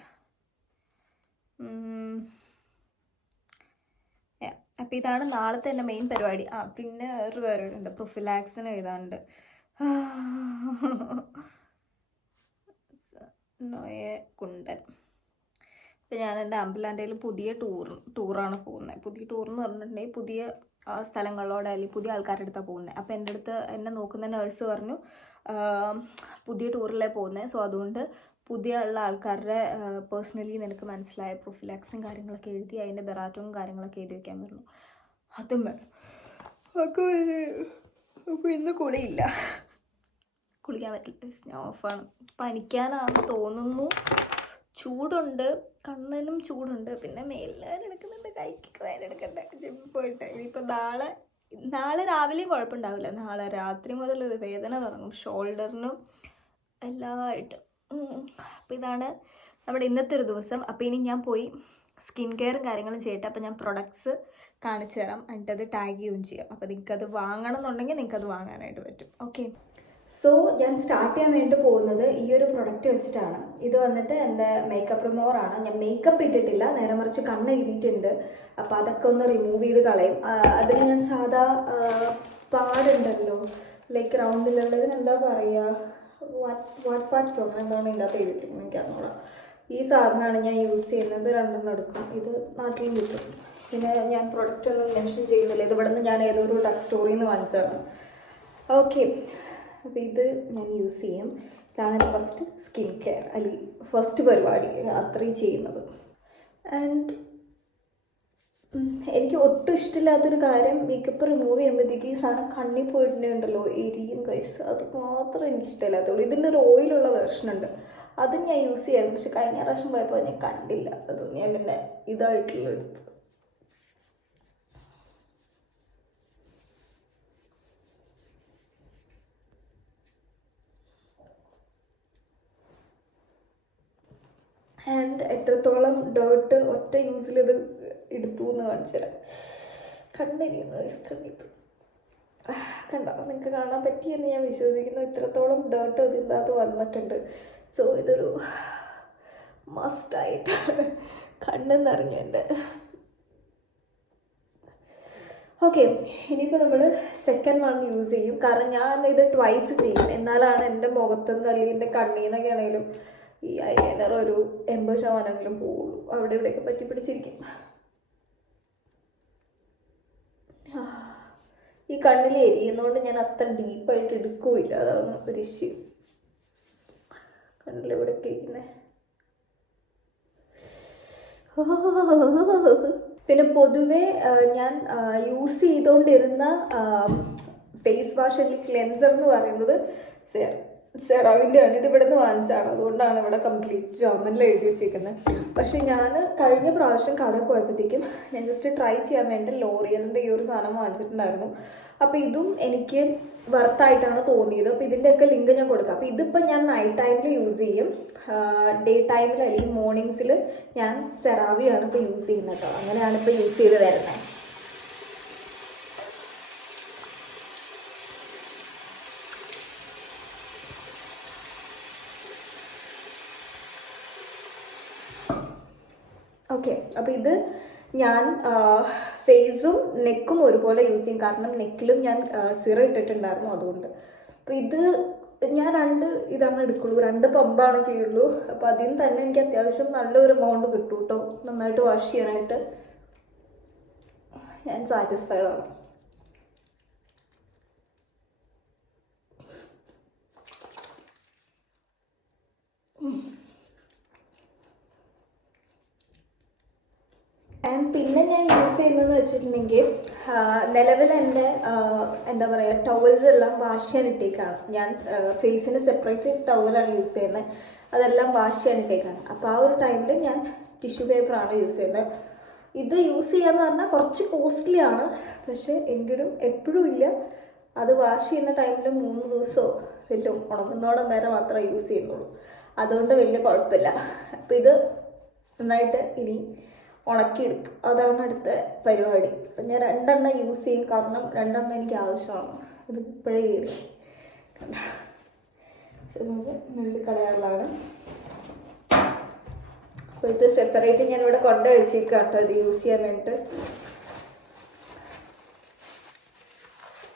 അപ്പോൾ ഇതാണ് നാളത്തെ എൻ്റെ മെയിൻ പരിപാടി. പിന്നെ ഒരു പരിപാടി ഉണ്ട്, പ്രൊഫിലാക്സിന് എഴുതാനുണ്ട്. കുണ്ടൻ. ഇപ്പം ഞാൻ എൻ്റെ ആംബുലാൻ്റെയിൽ പുതിയ ടൂറാണ് പോകുന്നത്. പുതിയ ടൂറെന്ന് പറഞ്ഞിട്ടുണ്ടെങ്കിൽ പുതിയ സ്ഥലങ്ങളോടെ അല്ലെങ്കിൽ പുതിയ ആൾക്കാരുടെ അടുത്താണ് പോകുന്നത്. അപ്പോൾ എൻ്റെ അടുത്ത് എന്നെ നോക്കുന്ന നേഴ്സ് പറഞ്ഞു പുതിയ ടൂറിലേ പോകുന്നത്, സോ അതുകൊണ്ട് പുതിയ ഉള്ള ആൾക്കാരുടെ പേഴ്സണലി നിനക്ക് മനസ്സിലായ പ്രൊഫിലാക്സും കാര്യങ്ങളൊക്കെ എഴുതി അതിൻ്റെ ബെറാറ്റവും കാര്യങ്ങളൊക്കെ എഴുതി വയ്ക്കാൻ പറഞ്ഞു. അതും വേണം. അപ്പോൾ ഇന്ന് കുളിയില്ല, കുളിക്കാൻ പറ്റില്ല, ഞാൻ ഓഫാണ്. പനിക്കാനാണെന്ന് തോന്നുന്നു. ചൂടുണ്ട്, കണ്ണിനും ചൂടുണ്ട്, പിന്നെ മേലിൽ വേദനെടുക്കുന്നുണ്ട്, കൈക്കൊക്കെ വേദനെടുക്കട്ടെ, ജിമ്മിൽ പോയിട്ട്. ഇനിയിപ്പോൾ നാളെ രാവിലെയും കുഴപ്പമുണ്ടാവില്ല, നാളെ രാത്രി മുതലൊരു വേദന തുടങ്ങും, ഷോൾഡറിനും എല്ലാമായിട്ടും. അപ്പോൾ ഇതാണ് നമ്മുടെ ഇന്നത്തെ ഒരു ദിവസം. അപ്പോൾ ഇനി ഞാൻ പോയി സ്കിൻ കെയറും കാര്യങ്ങളും ചെയ്യട്ടെ. അപ്പോൾ ഞാൻ പ്രൊഡക്ട്സ് കാണിച്ചു തരാം, എന്നിട്ടത് ടാഗ് ചെയ്യുകയും ചെയ്യാം. അപ്പോൾ നിങ്ങൾക്കത് വാങ്ങണം എന്നുണ്ടെങ്കിൽ നിങ്ങൾക്കത് വാങ്ങാനായിട്ട് പറ്റും. ഓക്കെ, സോ ഞാൻ സ്റ്റാർട്ട് ചെയ്യാൻ വേണ്ടി പോകുന്നത് ഈ ഒരു പ്രൊഡക്റ്റ് വെച്ചിട്ടാണ്. ഇത് വന്നിട്ട് എൻ്റെ മേക്കപ്പ് റിമൂവറാണ്. ഞാൻ മേക്കപ്പ് ഇട്ടിട്ടില്ല, നേരെ മറിച്ച് കണ്ണ് എഴുതിയിട്ടുണ്ട്. അപ്പോൾ അതൊക്കെ ഒന്ന് റിമൂവ് ചെയ്ത് കളയും. അതിന് ഞാൻ സാധാ പാടുണ്ടല്ലോ, ലൈക്ക് റൗണ്ടിലുള്ളതിന് എന്താ പറയുക, വാട്ട് പാർട്സോ അങ്ങനെ എന്താണ് ഇതിൻ്റെ അകത്ത് എഴുതിയിട്ടിരിക്കുന്നത്, എനിക്ക് അറിഞ്ഞോളാം. ഈ സാധനമാണ് ഞാൻ യൂസ് ചെയ്യുന്നത്. 2 എടുക്കും, ഇത് നാട്ടിലും കിട്ടും. പിന്നെ ഞാൻ പ്രൊഡക്റ്റ് ഒന്നും മെൻഷൻ ചെയ്യുന്നില്ല, ഇത് ഇവിടെ നിന്ന് ഞാൻ ഏതൊരു ടെക്സ്റ്റ് സ്റ്റോറിയിൽ നിന്ന് വാങ്ങിച്ചതാണ്. ഓക്കെ, അപ്പോൾ ഇത് ഞാൻ യൂസ് ചെയ്യും. ഇതാണ് എൻ്റെ ഫസ്റ്റ് സ്കിൻ കെയർ, അല്ലെങ്കിൽ ഫസ്റ്റ് പരിപാടി രാത്രി ചെയ്യുന്നത്. ആൻഡ് എനിക്ക് ഒട്ടും ഇഷ്ടമില്ലാത്തൊരു കാര്യം, മേക്കപ്പ് റിമൂവ് ചെയ്യുമ്പോഴത്തേക്ക് ഈ സാധനം കണ്ണിൽ പോയിട്ടുണ്ടെങ്കിലുണ്ടല്ലോ എരിയും കൈസ്, അത് മാത്രമേ എനിക്ക് ഇഷ്ടമില്ലാത്തുള്ളൂ. ഇതിൻ്റെ ഒരു ഓയിലുള്ള വെർഷനുണ്ട്, അത് ഞാൻ യൂസ് ചെയ്യാറുണ്ട്. പക്ഷെ കഴിഞ്ഞ പ്രാവശ്യം പോയപ്പോൾ ഞാൻ കണ്ടില്ല, അതുകൊണ്ട് ഞാൻ പിന്നെ ഇതായിട്ടുള്ള എടുത്തു. ആൻഡ് എത്രത്തോളം ഡേർട്ട് ഒറ്റ യൂസിൽ ഇത് എടുത്തു എന്ന് കാണിച്ചു തരാം. കണ്ടിരിക്കുന്നു, കണ്ടോ, നിങ്ങൾക്ക് കാണാൻ പറ്റിയെന്ന് ഞാൻ വിശ്വസിക്കുന്നു. ഇത്രത്തോളം ഡേർട്ട് ഇതിൻ്റെ അകത്ത് വന്നിട്ടുണ്ട്. സോ ഇതൊരു മസ്റ്റായിട്ടാണ്. കണ്ണെന്നറിഞ്ഞു എൻ്റെ. ഓക്കെ, ഇനിയിപ്പോൾ നമ്മൾ സെക്കൻഡ് വൺ യൂസ് ചെയ്യും. കാരണം ഞാൻ ഇത് ട്വൈസ് ചെയ്യും, എന്നാലാണ് എൻ്റെ മുഖത്തുനിന്ന് അല്ലെങ്കിൽ എൻ്റെ കണ്ണിൽ നിന്നൊക്കെ ആണെങ്കിലും ഈ ഐലൈനർ ഒരു 80% പോവുള്ളൂ. അവിടെ ഇവിടെയൊക്കെ പറ്റി പിടിച്ചിരിക്കും. ഈ കണ്ണിൽ എരിയുന്നതുകൊണ്ട് ഞാൻ അത്ര ഡീപ്പായിട്ട് എടുക്കുകയില്ല, അതാണ് ഒരു ഇഷ്യൂ. കണ്ണിലിവിടെയൊക്കെ ഇരിക്കുന്നത്. പിന്നെ പൊതുവേ ഞാൻ യൂസ് ചെയ്തുകൊണ്ടിരുന്ന ഫേസ് വാഷ് അല്ലെങ്കിൽ ക്ലെൻസർ എന്ന് പറയുന്നത് സെറാവിൻ്റെ ആണ്. ഇത് ഇവിടെ നിന്ന് വാങ്ങിച്ചാണ്, അതുകൊണ്ടാണ് ഇവിടെ കംപ്ലീറ്റ് ജർമ്മനിൽ എഴുതി വെച്ചിരിക്കുന്നത്. പക്ഷെ ഞാൻ കഴിഞ്ഞ പ്രാവശ്യം കടയിൽ പോയപ്പോഴത്തേക്കും ഞാൻ ജസ്റ്റ് ട്രൈ ചെയ്യാൻ വേണ്ടി ലോറിയലിൻ്റെ ഈ ഒരു സാധനം വാങ്ങിച്ചിട്ടുണ്ടായിരുന്നു. അപ്പോൾ ഇതും എനിക്ക് വർത്തായിട്ടാണ് തോന്നിയത്. അപ്പോൾ ഇതിൻ്റെയൊക്കെ ലിങ്ക് ഞാൻ കൊടുക്കാം. അപ്പോൾ ഇതിപ്പോൾ ഞാൻ നൈറ്റ് ടൈമിൽ യൂസ് ചെയ്യും, ഡേ ടൈമിൽ അല്ലെങ്കിൽ മോർണിംഗ്സിൽ ഞാൻ സെറാവിയാണ് ഇപ്പോൾ യൂസ് ചെയ്യുന്നത് കേട്ടോ. അങ്ങനെയാണ് ഇപ്പോൾ യൂസ് ചെയ്ത് തരുന്നത്. ഓക്കെ, അപ്പോൾ ഇത് ഞാൻ ഫേസും നെക്കും ഒരുപോലെ യൂസ് ചെയ്യും, കാരണം നെക്കിലും ഞാൻ സിറം ഇട്ടിട്ടുണ്ടായിരുന്നു അതുകൊണ്ട്. അപ്പോൾ ഇത് ഞാൻ 2 ഇതാണ് എടുക്കുള്ളൂ, 2 പമ്പാണ് ചെയ്യുള്ളൂ. അപ്പോൾ അതിൽ നിന്ന് തന്നെ എനിക്ക് അത്യാവശ്യം നല്ലൊരു എമൗണ്ട് കിട്ടും കേട്ടോ, നന്നായിട്ട് വാഷ് ചെയ്യാനായിട്ട് ഞാൻ സാറ്റിസ്ഫൈഡ് ആണ്. ആൻഡ് പിന്നെ ഞാൻ യൂസ് ചെയ്യുന്നതെന്ന് വെച്ചിട്ടുണ്ടെങ്കിൽ നിലവിൽ എൻ്റെ എന്താ പറയുക ടവൽസ് എല്ലാം വാഷ് ചെയ്യാൻ ഇട്ടേക്കാണ്. ഞാൻ ഫേസിന് സെപ്പറേറ്റ് ടവലാണ് യൂസ് ചെയ്യുന്നത്, അതെല്ലാം വാഷ് ചെയ്യാൻ ഇട്ടേക്കാണ്. അപ്പോൾ ആ ഒരു ടൈമിൽ ഞാൻ ടിഷ്യൂ പേപ്പറാണ് യൂസ് ചെയ്യുന്നത്. ഇത് യൂസ് ചെയ്യാന്ന് പറഞ്ഞാൽ കുറച്ച് കോസ്റ്റ്ലി ആണ്, പക്ഷേ എങ്കിലും എപ്പോഴും ഇല്ല, അത് വാഷ് ചെയ്യുന്ന ടൈമിൽ 3 ദിവസമോ വലിയ ഉണങ്ങുന്നോടം വരെ മാത്രമേ യൂസ് ചെയ്യുന്നുള്ളൂ, അതുകൊണ്ട് വലിയ കുഴപ്പമില്ല. അപ്പോൾ ഇത് നന്നായിട്ട് ഇനി ഉണക്കിയെടുക്കും, അതാണ് അടുത്ത പരിപാടി. അപ്പം ഞാൻ 2 എണ്ണം യൂസ് ചെയ്യും, കാരണം 2 എണ്ണം എനിക്ക് ആവശ്യമാണ്. ഇത് ഇപ്പോഴേ കയറി നമുക്ക് നുള്ളി കളയാനുള്ളതാണ്. അപ്പോൾ ഇത് സെപ്പറേറ്റ് ഞാനിവിടെ കൊണ്ട് വെച്ചേക്കാം കേട്ടോ, ഇത് യൂസ് ചെയ്യാൻ വേണ്ടിയിട്ട്.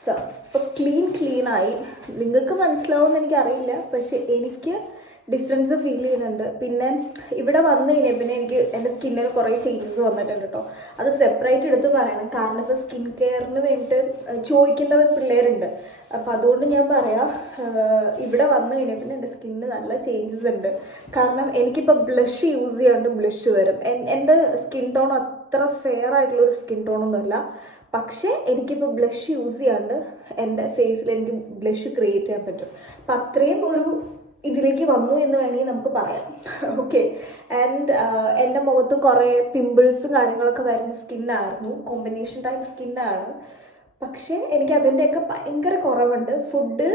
സോ അപ്പോൾ ക്ലീനായി. നിങ്ങൾക്ക് മനസ്സിലാവുമെന്ന് എനിക്കറിയില്ല, പക്ഷെ എനിക്ക് ഡിഫറൻസ് ഫീൽ ചെയ്യുന്നുണ്ട്. പിന്നെ ഇവിടെ വന്നു കഴിഞ്ഞാൽ പിന്നെ എനിക്ക് എൻ്റെ സ്കിന്നിന് കുറേ ചേഞ്ചസ് വന്നിട്ടുണ്ട് കേട്ടോ, അത് സെപ്പറേറ്റ് എടുത്ത് പറയണം, കാരണം ഇപ്പോൾ സ്കിൻ കെയറിന് വേണ്ടിയിട്ട് ചോദിക്കേണ്ട പിള്ളേരുണ്ട്. അപ്പം അതുകൊണ്ട് ഞാൻ പറയാം, ഇവിടെ വന്നു കഴിഞ്ഞാൽ പിന്നെ എൻ്റെ സ്കിന്നിന് നല്ല ചേഞ്ചസ് ഉണ്ട്. കാരണം എനിക്കിപ്പോൾ ബ്ലഷ് യൂസ് ചെയ്യാണ്ട് ബ്ലഷ് വരും. എൻ്റെ സ്കിൻ ടോൺ അത്ര ഫെയർ ആയിട്ടുള്ളൊരു സ്കിൻ ടോണൊന്നുമല്ല, പക്ഷേ എനിക്കിപ്പോൾ ബ്ലഷ് യൂസ് ചെയ്യാണ്ട് എൻ്റെ ഫേസിൽ എനിക്ക് ബ്ലഷ് ക്രിയേറ്റ് ചെയ്യാൻ പറ്റും. അപ്പം അത്രയും ഒരു ഇതിലേക്ക് വന്നു എന്ന് വേണമെങ്കിൽ നമുക്ക് പറയാം. ഓക്കെ, ആൻഡ് എൻ്റെ മുഖത്ത് കുറേ പിമ്പിൾസും കാര്യങ്ങളൊക്കെ വരുന്ന സ്കിന്നായിരുന്നു, കോമ്പിനേഷൻ ടൈപ്പ് സ്കിന്നാണ്. പക്ഷേ എനിക്ക് അതിൻ്റെയൊക്കെ ഭയങ്കര കുറവുണ്ട്. ഫുഡ്,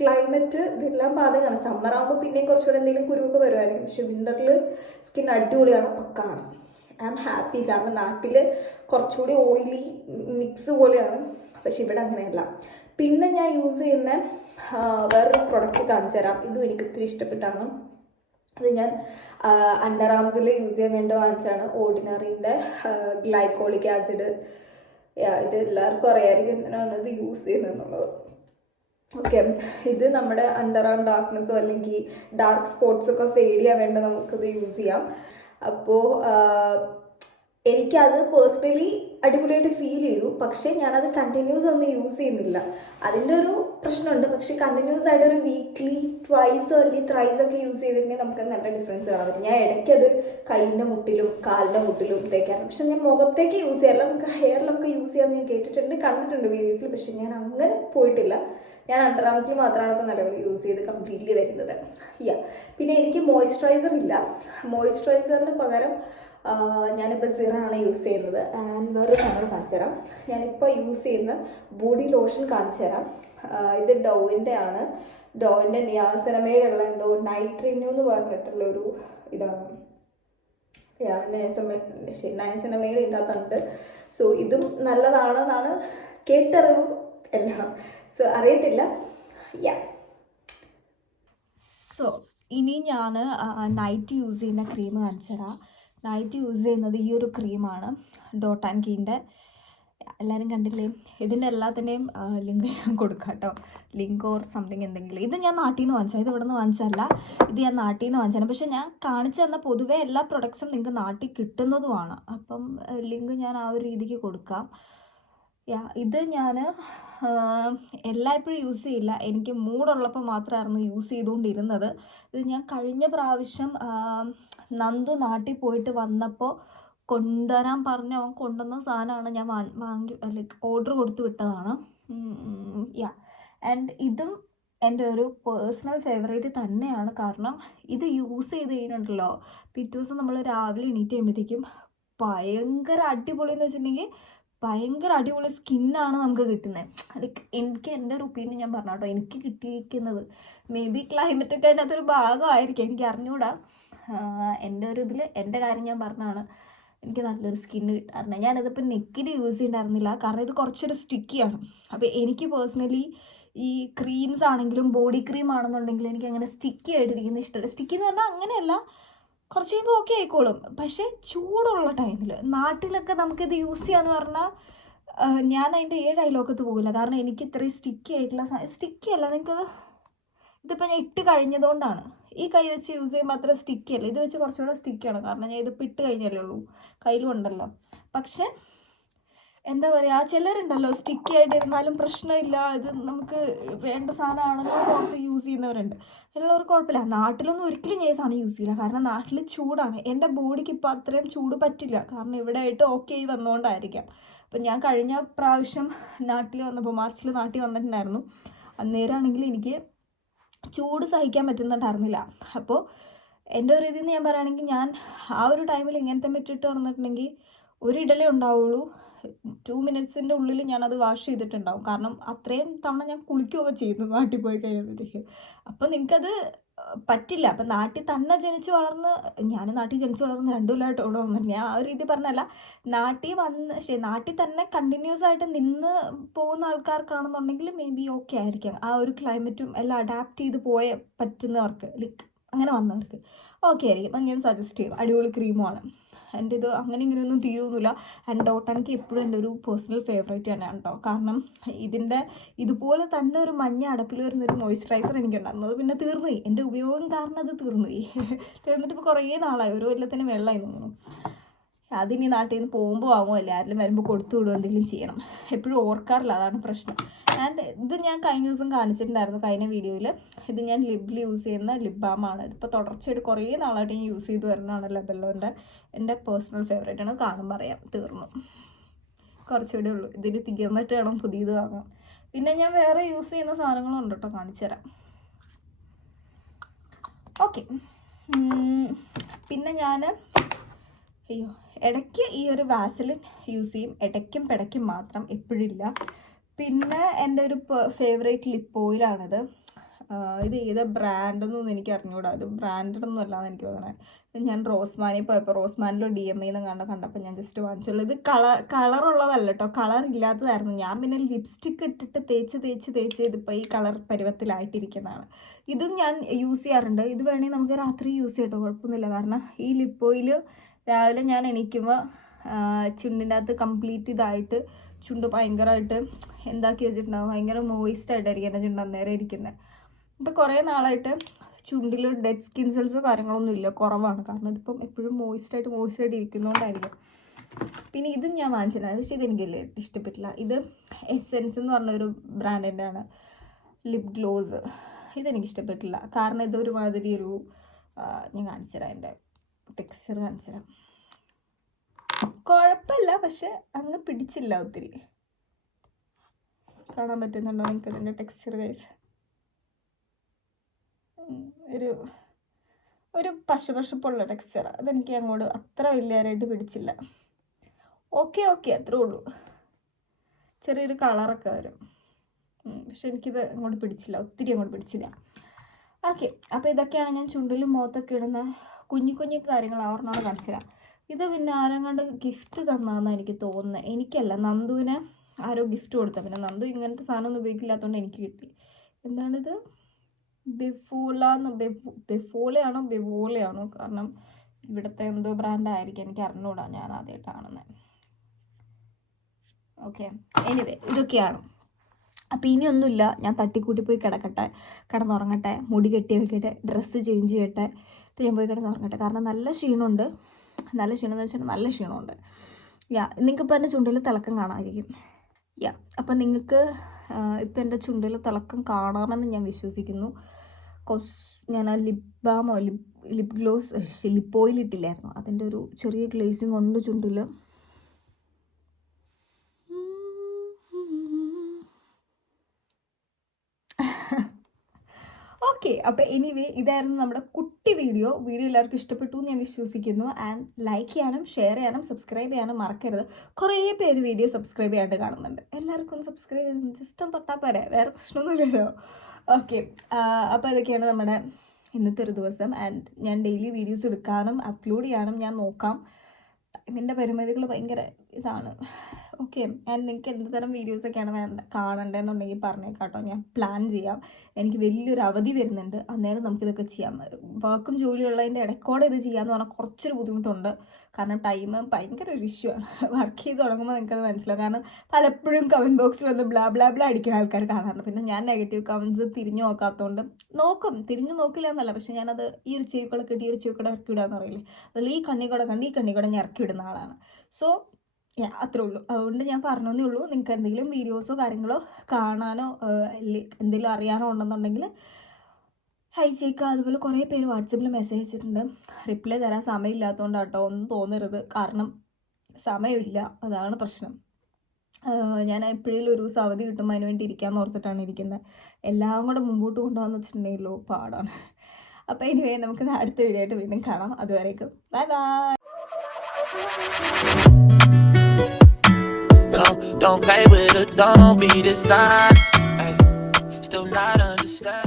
ക്ലൈമറ്റ് ഇതെല്ലാം ബാധകമാണ്. സമ്മർ ആകുമ്പോൾ പിന്നെയും കുറച്ചുകൂടെ എന്തെങ്കിലും കുരുവൊക്കെ വരുമായിരിക്കും, പക്ഷെ വിൻ്ററിൽ സ്കിൻ അടിപൊളിയാണ്, പക്കാണ്. ഐ ആം ഹാപ്പി, കാരണം നാട്ടിൽ കുറച്ചുകൂടി ഓയിലി മിക്സ് പോലെയാണ്, പക്ഷെ ഇവിടെ അങ്ങനെയല്ല. പിന്നെ ഞാൻ യൂസ് ചെയ്യുന്ന വേറൊരു പ്രൊഡക്റ്റ് കാണിച്ചു തരാം. ഇതും എനിക്ക് ഒത്തിരി ഇഷ്ടപ്പെട്ടാണ്. അത് ഞാൻ അണ്ടർ ആംസിൽ യൂസ് ചെയ്യാൻ വേണ്ടി വാങ്ങിച്ചാണ്, ഓർഡിനറിൻ്റെ ഗ്ലൈക്കോളിക് ആസിഡ്. ഇത് എല്ലാവർക്കും അറിയാമായിരിക്കും എന്തിനാണ് ഇത് യൂസ് ചെയ്യുന്നതെന്നുള്ളത്. ഓക്കെ, ഇത് നമ്മുടെ അണ്ടർ ആം ഡാർക്ക്നെസ്സോ അല്ലെങ്കിൽ ഡാർക്ക് സ്പോട്ട്സൊക്കെ ഫെയ്ഡ് ചെയ്യാൻ വേണ്ടി നമുക്കിത് യൂസ് ചെയ്യാം. അപ്പോൾ എനിക്കത് പേഴ്സണലി അടിപൊളിയായിട്ട് ഫീൽ ചെയ്തു, പക്ഷേ ഞാനത് കണ്ടിന്യൂസ് ഒന്നും യൂസ് ചെയ്യുന്നില്ല. അതിൻ്റെ ഒരു പ്രശ്നമുണ്ട്. പക്ഷേ കണ്ടിന്യൂസ് ആയിട്ട് ഒരു വീക്ക്ലി 2 അല്ലെങ്കിൽ 3 ഒക്കെ യൂസ് ചെയ്തിട്ടുണ്ടെങ്കിൽ നമുക്ക് നല്ല ഡിഫറൻസ് കാണാൻ പറ്റും. ഞാൻ ഇടയ്ക്കത് കൈയിൻ്റെ മുട്ടിലും കാലിൻ്റെ മുട്ടിലും തേക്കാറുണ്ട്, പക്ഷെ ഞാൻ മുഖത്തേക്ക് യൂസ് ചെയ്യാറില്ല. നമുക്ക് ഹെയറിലൊക്കെ യൂസ് ചെയ്യാൻ ഞാൻ കേട്ടിട്ടുണ്ട്, കണ്ടിട്ടുണ്ട് വീഡിയോസിൽ, പക്ഷെ ഞാൻ അങ്ങനെ പോയിട്ടില്ല. ഞാൻ അണ്ടർ ആംസിൽ മാത്രമാണ് ഇപ്പോൾ നിലവിൽ യൂസ് ചെയ്ത് കംപ്ലീറ്റ്ലി വരുന്നത്. പിന്നെ എനിക്ക് മോയ്സ്ചറൈസർ ഇല്ല. മോയ്സ്ചറൈസറിന് പകരം ഞാനിപ്പോൾ സിറാണ് യൂസ് ചെയ്യുന്നത്. ആൻഡ് വേറൊരു സാധനം കാണിച്ചു തരാം. ഞാനിപ്പോൾ യൂസ് ചെയ്യുന്ന ബോഡി ലോഷൻ കാണിച്ചു തരാം. ഇത് ഡോവിൻ്റെ ആണ്. ഡോവിൻ്റെ നിയാസിനമൈഡുള്ള എന്തോ നൈറ്റ് റിന്യൂ എന്ന് പറഞ്ഞിട്ടുള്ള ഒരു ഇതാണ്. നൈസിനമൈഡ് ഇതിൻ്റെ അകത്തുണ്ട്. സോ ഇതും നല്ലതാണെന്നാണ് കേട്ടറിവും എല്ലാം. സോ അറിയത്തില്ല. സോ ഇനി ഞാൻ നൈറ്റ് യൂസ് ചെയ്യുന്ന ക്രീം കാണിച്ചു തരാം. നൈറ്റ് യൂസ് ചെയ്യുന്നത് ഈ ഒരു ക്രീമാണ്, ഡോട്ട് ആൻഡ് കീൻ്റെ. എല്ലാവരും കണ്ടില്ലേ? ഇതിൻ്റെ എല്ലാത്തിൻ്റെയും ലിങ്ക് ഞാൻ കൊടുക്കാം കേട്ടോ, ലിങ്ക് ഓർ സംതിങ് എന്തെങ്കിലും. ഇത് ഞാൻ നാട്ടിൽ നിന്ന് വാങ്ങിച്ചാൽ, ഇത് ഇവിടെ നിന്ന് വാങ്ങിച്ചല്ല, ഇത് ഞാൻ നാട്ടിൽ നിന്ന് വാങ്ങിച്ചാണ്. പക്ഷേ ഞാൻ കാണിച്ചു തന്ന പൊതുവേ എല്ലാ പ്രൊഡക്ട്സും നിങ്ങൾക്ക് നാട്ടിൽ കിട്ടുന്നതുമാണ്. അപ്പം ലിങ്ക് ഞാൻ ആ ഒരു രീതിക്ക് കൊടുക്കാം. ഇത് ഞാൻ എല്ലായ്പ്പോഴും യൂസ് ചെയ്യില്ല, എനിക്ക് മൂടുള്ളപ്പോൾ മാത്രമായിരുന്നു യൂസ് ചെയ്തുകൊണ്ടിരുന്നത്. ഇത് ഞാൻ കഴിഞ്ഞ പ്രാവശ്യം നന്ദു നാട്ടിൽ പോയിട്ട് വന്നപ്പോൾ കൊണ്ടുവരാൻ പറഞ്ഞ് അവൻ കൊണ്ടുവന്ന സാധനമാണ്. ഞാൻ ലൈക്ക് ഓർഡർ കൊടുത്ത് വിട്ടതാണ്. ആൻഡ് ഇതും എൻ്റെ ഒരു പേഴ്സണൽ ഫേവറേറ്റ് തന്നെയാണ്. കാരണം ഇത് യൂസ് ചെയ്ത് കഴിഞ്ഞിട്ടുണ്ടല്ലോ, പിറ്റേ ദിവസം നമ്മൾ രാവിലെ എണീറ്റ് കഴിയുമ്പോഴത്തേക്കും ഭയങ്കര അടിപൊളി എന്ന് വെച്ചിട്ടുണ്ടെങ്കിൽ ഭയങ്കര അടിപൊളി സ്കിന്നാണ് നമുക്ക് കിട്ടുന്നത്. ലൈക്ക് എനിക്ക് എൻ്റെ ഒരു ഒപ്പീനിയൻ ഞാൻ പറഞ്ഞു കേട്ടോ, എനിക്ക് കിട്ടിയിരിക്കുന്നത് മേ ബി ക്ലൈമറ്റൊക്കെ അതിനകത്തൊരു ഭാഗമായിരിക്കും, എനിക്ക് അറിഞ്ഞുകൂടാ. എൻ്റെ ഒരു ഇതിൽ എൻ്റെ കാര്യം ഞാൻ പറഞ്ഞതാണ്, എനിക്ക് നല്ലൊരു സ്കിന്ന് കിട്ടാറുണ്ട്. ഞാനിതിപ്പോൾ നെക്കിൽ യൂസ് ചെയ്തിട്ടുണ്ടായിരുന്നില്ല, കാരണം ഇത് കുറച്ചൊരു സ്റ്റിക്കിയാണ്. അപ്പോൾ എനിക്ക് പേഴ്സണലി ഈ ക്രീംസ് ആണെങ്കിലും ബോഡി ക്രീം ആണെന്നുണ്ടെങ്കിലും എനിക്ക് അങ്ങനെ സ്റ്റിക്കി ആയിട്ടിരിക്കുന്നത് ഇഷ്ടമല്ല. സ്റ്റിക്കി എന്ന് പറഞ്ഞാൽ അങ്ങനെയല്ല, കുറച്ച് കഴിയുമ്പോൾ ഓക്കെ ആയിക്കോളും. പക്ഷേ ചൂടുള്ള ടൈമിൽ നാട്ടിലൊക്കെ നമുക്കിത് യൂസ് ചെയ്യാന്ന് പറഞ്ഞാൽ ഞാൻ അതിൻ്റെ 7 അയലോക്കത്ത് പോകില്ല. കാരണം എനിക്ക് ഇത്രയും സ്റ്റിക്കി ആയിട്ടുള്ള സ്റ്റിക്കി അല്ല, നിങ്ങൾക്കത് ഇതിപ്പോൾ ഞാൻ ഇട്ട് കഴിഞ്ഞതുകൊണ്ടാണ്. ഈ കൈ വെച്ച് യൂസ് ചെയ്യുമ്പോൾ അത്ര സ്റ്റിക്കി അല്ല, ഇത് വെച്ച് കുറച്ചുകൂടെ സ്റ്റിക്കാണ്. കാരണം ഞാൻ ഇതിപ്പോൾ ഇട്ട് കഴിഞ്ഞല്ലേ ഉള്ളൂ, കയ്യിലും ഉണ്ടല്ലോ. പക്ഷെ എന്താ പറയുക, ചിലരുണ്ടല്ലോ സ്റ്റിക്കി ആയിട്ടിരുന്നാലും പ്രശ്നമില്ല, ഇത് നമുക്ക് വേണ്ട സാധനമാണല്ലോ പുറത്ത് യൂസ് ചെയ്യുന്നവരുണ്ട്. എല്ലാവർക്കും കുഴപ്പമില്ല. നാട്ടിലൊന്നും ഒരിക്കലും ഞാൻ ഈ സാധനം യൂസ് ചെയ്യില്ല. കാരണം നാട്ടിൽ ചൂടാണ്. എൻ്റെ ബോഡിക്ക് ഇപ്പോൾ അത്രയും ചൂട് പറ്റില്ല. കാരണം ഇവിടെ ആയിട്ട് ഓക്കെ ആയി വന്നുകൊണ്ടായിരിക്കാം. അപ്പം ഞാൻ കഴിഞ്ഞ പ്രാവശ്യം നാട്ടിൽ വന്നപ്പോൾ മാർച്ചിൽ നാട്ടിൽ വന്നിട്ടുണ്ടായിരുന്നു. അന്നേരമാണെങ്കിൽ എനിക്ക് ചൂട് സഹിക്കാൻ പറ്റുന്നുണ്ടായിരുന്നില്ല. അപ്പോൾ എൻ്റെ ഒരു ഇതിൽ നിന്ന് ഞാൻ പറയുകയാണെങ്കിൽ, ഞാൻ ആ ഒരു ടൈമിൽ ഇങ്ങനത്തെ പറ്റിയിട്ട് വന്നിട്ടുണ്ടെങ്കിൽ ഒരു ഇഡലേ ഉണ്ടാവുള്ളൂ. 2 മിനിറ്റ്സിൻ്റെ ഉള്ളിൽ ഞാനത് വാഷ് ചെയ്തിട്ടുണ്ടാവും. കാരണം അത്രയും തവണ ഞാൻ കുളിക്കുകയൊക്കെ ചെയ്യുന്നു നാട്ടിൽ പോയി കഴിയുമ്പോഴത്തേക്ക്. അപ്പോൾ നിങ്ങൾക്കത് പറ്റില്ല. അപ്പം നാട്ടിൽ തന്നെ ജനിച്ച് വളർന്ന്, ഞാൻ നാട്ടിൽ ജനിച്ച് വളർന്ന് 2 കൊല്ലമായിട്ട് ഇവിടെ വന്നിട്ട് ഞാൻ ആ ഒരു രീതി പറഞ്ഞല്ല. നാട്ടിൽ തന്നെ കണ്ടിന്യൂസ് ആയിട്ട് നിന്ന് പോകുന്ന ആൾക്കാർക്കാണെന്നുണ്ടെങ്കിൽ മേ ബി ഓക്കെ ആയിരിക്കാം. ആ ഒരു ക്ലൈമറ്റും എല്ലാം അഡാപ്റ്റ് ചെയ്ത് പറ്റുന്നവർക്ക്, ലൈക്ക് അങ്ങനെ വന്നവർക്ക് ഓക്കെ ആയിരിക്കും. അങ്ങനെ സജസ്റ്റ് ചെയ്യും. അടിപൊളി ക്രീമുമാണ്. എൻ്റെ ഇത് അങ്ങനെ ഇങ്ങനെയൊന്നും തീരുമൊന്നുമില്ല. ആൻഡ് ഡോട്ട് എനിക്ക് എപ്പോഴും എൻ്റെ ഒരു പേഴ്സണൽ ഫേവറേറ്റ് തന്നെയാണ് കേട്ടോ. കാരണം ഇതുപോലെ തന്നെ ഒരു മഞ്ഞ അടപ്പിൽ വരുന്നൊരു മോയ്സ്ചറൈസർ എനിക്കുണ്ടായിരുന്നു. അത് പിന്നെ തീർന്നുപോയി. എൻ്റെ ഉപയോഗം കാരണം അത് തീർന്നുപോയി. തീർന്നിട്ടിപ്പോൾ കുറേ നാളായി, ഒരു കൊല്ലത്തിന് വെള്ളമായി തോന്നുന്നു. അതിനി നാട്ടിൽ നിന്ന് പോകുമ്പോൾ വാങ്ങുമല്ലേ, ആരെങ്കിലും വരുമ്പോൾ കൊടുത്തു വിടുക, എന്തെങ്കിലും ചെയ്യണം. എപ്പോഴും ഓർക്കാറില്ല, അതാണ് പ്രശ്നം. ആൻഡ് ഇത് ഞാൻ കഴിഞ്ഞ ദിവസം കാണിച്ചിട്ടുണ്ടായിരുന്നു, കഴിഞ്ഞ വീഡിയോയിൽ. ഇത് ഞാൻ ലിബിൽ യൂസ് ചെയ്യുന്ന ലിപ് ബാമാണ്. ഇതിപ്പോൾ തുടർച്ചയായിട്ട് കുറേ നാളായിട്ട് ഞാൻ യൂസ് ചെയ്ത് വരുന്നതാണ്. ലെബെല്ലോൻ്റെ എൻ്റെ പേഴ്സണൽ ഫേവറേറ്റ് ആണ്. കാണുമ്പോൾ അറിയാം, തീർന്നു. കുറച്ചുകൂടെ ഉള്ളൂ. ഇതിൽ തീർന്നിട്ട് വേണം പുതിയത് വാങ്ങാൻ. പിന്നെ ഞാൻ വേറെ യൂസ് ചെയ്യുന്ന സാധനങ്ങളുണ്ട് കേട്ടോ, കാണിച്ചു തരാം. ഓക്കെ, പിന്നെ ഞാൻ ഇടയ്ക്ക് ഈ ഒരു വാസലിൻ യൂസ് ചെയ്യും. ഇടയ്ക്കും പിടയ്ക്കും മാത്രം, എപ്പോഴില്ല. പിന്നെ എൻ്റെ ഒരു ഫേവറേറ്റ് ലിപ്പ് ഓയിലാണിത്. ഇത് ഏതാ ബ്രാൻഡൊന്നും എനിക്ക് അറിഞ്ഞുകൂടാ. ഇത് ബ്രാൻഡൊന്നും അല്ലാന്ന് എനിക്ക് തോന്നണേ. ഞാൻ റോസ്മാനി പോയപ്പോൾ റോസ്മാനിലോ DMA കണ്ടപ്പോൾ ഞാൻ ജസ്റ്റ് വാങ്ങിച്ചുള്ളൂ. ഇത് കളറുള്ളതല്ല കേട്ടോ, കളർ ഇല്ലാത്തതായിരുന്നു. ഞാൻ പിന്നെ ലിപ്സ്റ്റിക്ക് ഇട്ടിട്ട് തേച്ച് ഇതിപ്പോൾ ഈ കളർ പരുവത്തിലായിട്ടിരിക്കുന്നതാണ്. ഇതും ഞാൻ യൂസ് ചെയ്യാറുണ്ട്. ഇത് വേണമെങ്കിൽ നമുക്ക് രാത്രി യൂസ് ചെയ്യട്ടോ, കുഴപ്പമൊന്നുമില്ല. കാരണം ഈ ലിപ്പ് ഓയിൽ രാവിലെ ഞാൻ എണീക്കുമ്പോൾ ചുണ്ടിൻ്റെ അകത്ത് കംപ്ലീറ്റ് ഇതായിട്ട് ചുണ്ട് ഭയങ്കരമായിട്ട് എന്താക്കി വെച്ചിട്ടുണ്ടാകും. ഭയങ്കര മോയിസ്റ്റായിട്ടായിരിക്കും എൻ്റെ ചുണ്ട് അന്നേരം ഇരിക്കുന്നത്. ഇപ്പോൾ കുറേ നാളായിട്ട് ചുണ്ടിൽ ഡെഡ് സ്കിൻ സെൽസോ കാര്യങ്ങളൊന്നും ഇല്ല, കുറവാണ്. കാരണം ഇതിപ്പം എപ്പോഴും മോയിസ്റ്റായിട്ട് ഇരിക്കുന്നതുകൊണ്ടായിരിക്കും. പിന്നെ ഇതും ഞാൻ വാങ്ങിച്ചിട്ടുണ്ടായിരുന്നു. പക്ഷേ ഇതെനിക്ക് ഇഷ്ടപ്പെട്ടില്ല. ഇത് എസെൻസ് എന്ന് പറഞ്ഞൊരു ബ്രാൻഡിൻ്റെ ആണ്, ലിപ് ഗ്ലോസ്. ഇതെനിക്ക് ഇഷ്ടപ്പെട്ടില്ല. കാരണം ഇതൊരുമാതിരി ഞാൻ കാണിച്ചു തരാം, എൻ്റെ ടെക്സ്ചർ കാണിച്ചു തരാം. കുഴപ്പമില്ല, പക്ഷെ അങ്ങ് പിടിച്ചില്ല ഒത്തിരി. കാണാൻ പറ്റുന്നുണ്ടോ നിങ്ങൾക്ക് ഇതിൻ്റെ ടെക്സ്ചർ ഗൈസ്? ഒരു പശുപശുപ്പുള്ള ടെക്സ്ചർ. അതെനിക്ക് അങ്ങോട്ട് അത്ര വലിയതായിട്ട് പിടിച്ചില്ല. ഓക്കെ അത്രേ ഉള്ളൂ. ചെറിയൊരു കളറൊക്കെ വരും. പക്ഷെ എനിക്കിത് അങ്ങോട്ട് പിടിച്ചില്ല, ഒത്തിരി അങ്ങോട്ട് പിടിച്ചില്ല. ഓക്കെ, അപ്പോൾ ഇതൊക്കെയാണ് ഞാൻ ചുണ്ടിലും മുഖത്തൊക്കെ ഇടുന്ന കുഞ്ഞു കാര്യങ്ങൾ. അവരുടെ കാണിച്ചുതരാം. ഇത് പിന്നെ ആരെങ്ങാണ്ട് ഗിഫ്റ്റ് തന്നാന്ന് എനിക്ക് തോന്നുന്നത്. എനിക്കല്ല, നന്ദുവിനെ ആരോ ഗിഫ്റ്റ് കൊടുത്ത. പിന്നെ നന്ദു ഇങ്ങനത്തെ സാധനമൊന്നും ഉപയോഗിക്കില്ലാത്തതുകൊണ്ട് എനിക്ക് കിട്ടി. എന്താണിത്? ബെവോളയാണോ? കാരണം ഇവിടുത്തെ എന്തോ ബ്രാൻഡായിരിക്കും, എനിക്ക് അറിഞ്ഞൂടാ, ഞാൻ ആദ്യമായിട്ട് കാണുന്നത്. ഓക്കെ, എനിവേ ഇതൊക്കെയാണ്. അപ്പോൾ ഇനിയൊന്നുമില്ല, ഞാൻ തട്ടിക്കൂട്ടി പോയി കിടന്നുറങ്ങട്ടെ, മുടി കെട്ടി വെക്കട്ടെ, ഡ്രസ്സ് ചേഞ്ച് ചെയ്യട്ടെ, ഞാൻ പോയി കിടന്നുറങ്ങട്ടെ. കാരണം നല്ല ക്ഷീണമുണ്ട്. നല്ല ക്ഷീണമുണ്ട്. നിങ്ങൾക്കിപ്പോൾ എൻ്റെ ചുണ്ടിൽ തിളക്കം കാണാമായിരിക്കും. അപ്പം നിങ്ങൾക്ക് ഇപ്പം എൻ്റെ ചുണ്ടിൽ തിളക്കം കാണാമെന്ന് ഞാൻ വിശ്വസിക്കുന്നു. ഞാൻ ആ ലിപ് ഗ്ലോസ് ലിപ്പ് ഓയിൽ ഇട്ടില്ലായിരുന്നു, അതിൻ്റെ ഒരു ചെറിയ ഗ്ലേസിങ് കൊണ്ട് ചുണ്ടിൽ. ഓക്കെ, അപ്പോൾ എനിവേ ഇതായിരുന്നു നമ്മുടെ കുട്ടി വീഡിയോ. എല്ലാവർക്കും ഇഷ്ടപ്പെട്ടു എന്ന് ഞാൻ വിശ്വസിക്കുന്നു. ആൻഡ് ലൈക്ക് ചെയ്യാനും ഷെയർ ചെയ്യാനും സബ്സ്ക്രൈബ് ചെയ്യാനും മറക്കരുത്. കുറേ പേര് വീഡിയോ സബ്സ്ക്രൈബ് ചെയ്യാണ്ട് കാണുന്നുണ്ട്. എല്ലാവർക്കും ഒന്ന് സബ്സ്ക്രൈബ് ചെയ്ത് ജസ്റ്റ് ഒന്ന് തൊട്ടാൽ പോരെ, വേറെ പ്രശ്നമൊന്നുമില്ലല്ലോ. ഓക്കെ, അപ്പോൾ ഇതൊക്കെയാണ് നമ്മുടെ ഇന്നത്തെ ഒരു ദിവസം. ആൻഡ് ഞാൻ ഡെയിലി വീഡിയോസ് എടുക്കാനും അപ്ലോഡ് ചെയ്യാനും ഞാൻ നോക്കാം. ടൈമിൻ്റെ പരിമിതികൾ ഭയങ്കര ഇതാണ്. ഓക്കെ. ആൻഡ് നിങ്ങൾക്ക് എന്ത് തരം വീഡിയോസൊക്കെയാണ് കാണേണ്ടതെന്നുണ്ടെങ്കിൽ പറഞ്ഞേക്കാട്ടോ, ഞാൻ പ്ലാൻ ചെയ്യാം. എനിക്ക് വലിയൊരു അവധി വരുന്നുണ്ട്, അന്നേരം നമുക്കിതൊക്കെ ചെയ്യാം. വർക്കും ജോലിയുള്ളതിൻ്റെ ഇടയ്ക്കോടെ ഇത് ചെയ്യാമെന്ന് പറഞ്ഞാൽ കുറച്ചൊരു ബുദ്ധിമുട്ടുണ്ട്. കാരണം ടൈം ഭയങ്കര ഒരു ഇഷ്യൂ ആണ്. വർക്ക് ചെയ്ത് തുടങ്ങുമ്പോൾ നിങ്ങൾക്കത് മനസ്സിലാവും. കാരണം പലപ്പോഴും കമൻറ്റ് ബോക്സിൽ വന്ന് ബ്ലാ ബ്ലാ ബ്ലാ അടിക്കുന്ന ആൾക്കാർ കാണാറുണ്ട്. പിന്നെ ഞാൻ നെഗറ്റീവ് കമൻറ്റ്സ് തിരിഞ്ഞു നോക്കാത്തതുകൊണ്ട് തിരിഞ്ഞു നോക്കില്ല എന്നല്ല, പക്ഷെ ഞാനത് ഈ ഒരു ചെവിക്കൂടെ കിട്ടി ഈ ഒരു ചെവിക്കൂടെ ഇറക്കി വിടാന്ന് പറയില്ലേ, അതിൽ ഈ കണ്ണിക്കൂടെ കണ്ട് ഈ കണ്ണിക്കൂടെ ഞാൻ ഇറക്കി വിടുന്ന ആളാണ്. സോ അത്രേ ഉള്ളൂ. അതുകൊണ്ട് ഞാൻ പറഞ്ഞതേ ഉള്ളൂ. നിങ്ങൾക്ക് എന്തെങ്കിലും വീഡിയോസോ കാര്യങ്ങളോ കാണാനോ എന്തെങ്കിലും അറിയാനോ ഉണ്ടെന്നുണ്ടെങ്കിൽ അയച്ചേക്കുക. അതുപോലെ കുറേ പേര് വാട്സപ്പിൽ മെസ്സേജ് അയച്ചിട്ടുണ്ട്. റിപ്ലൈ തരാൻ സമയമില്ലാത്തതുകൊണ്ടാണ് കേട്ടോ, ഒന്നും തോന്നരുത്. കാരണം സമയമില്ല, അതാണ് പ്രശ്നം. ഞാൻ എപ്പോഴേലും ഒരു ദിവസം അവധി കിട്ടുമ്പോൾ അതിന് വേണ്ടി ഇരിക്കാമെന്ന് ഓർത്തിട്ടാണ് ഇരിക്കുന്നത്. എല്ലാം കൂടെ മുമ്പോട്ട് കൊണ്ടുപോകാന്ന് വെച്ചിട്ടുണ്ടെങ്കിലോ പാടാണ്. അപ്പോൾ എനിവേ നമുക്ക് അടുത്ത വീഡിയോ ആയിട്ട് വീണ്ടും കാണാം. അതുവരേക്കും bye bye. Don't play with it, don't be dishonest. Ay, still not understand.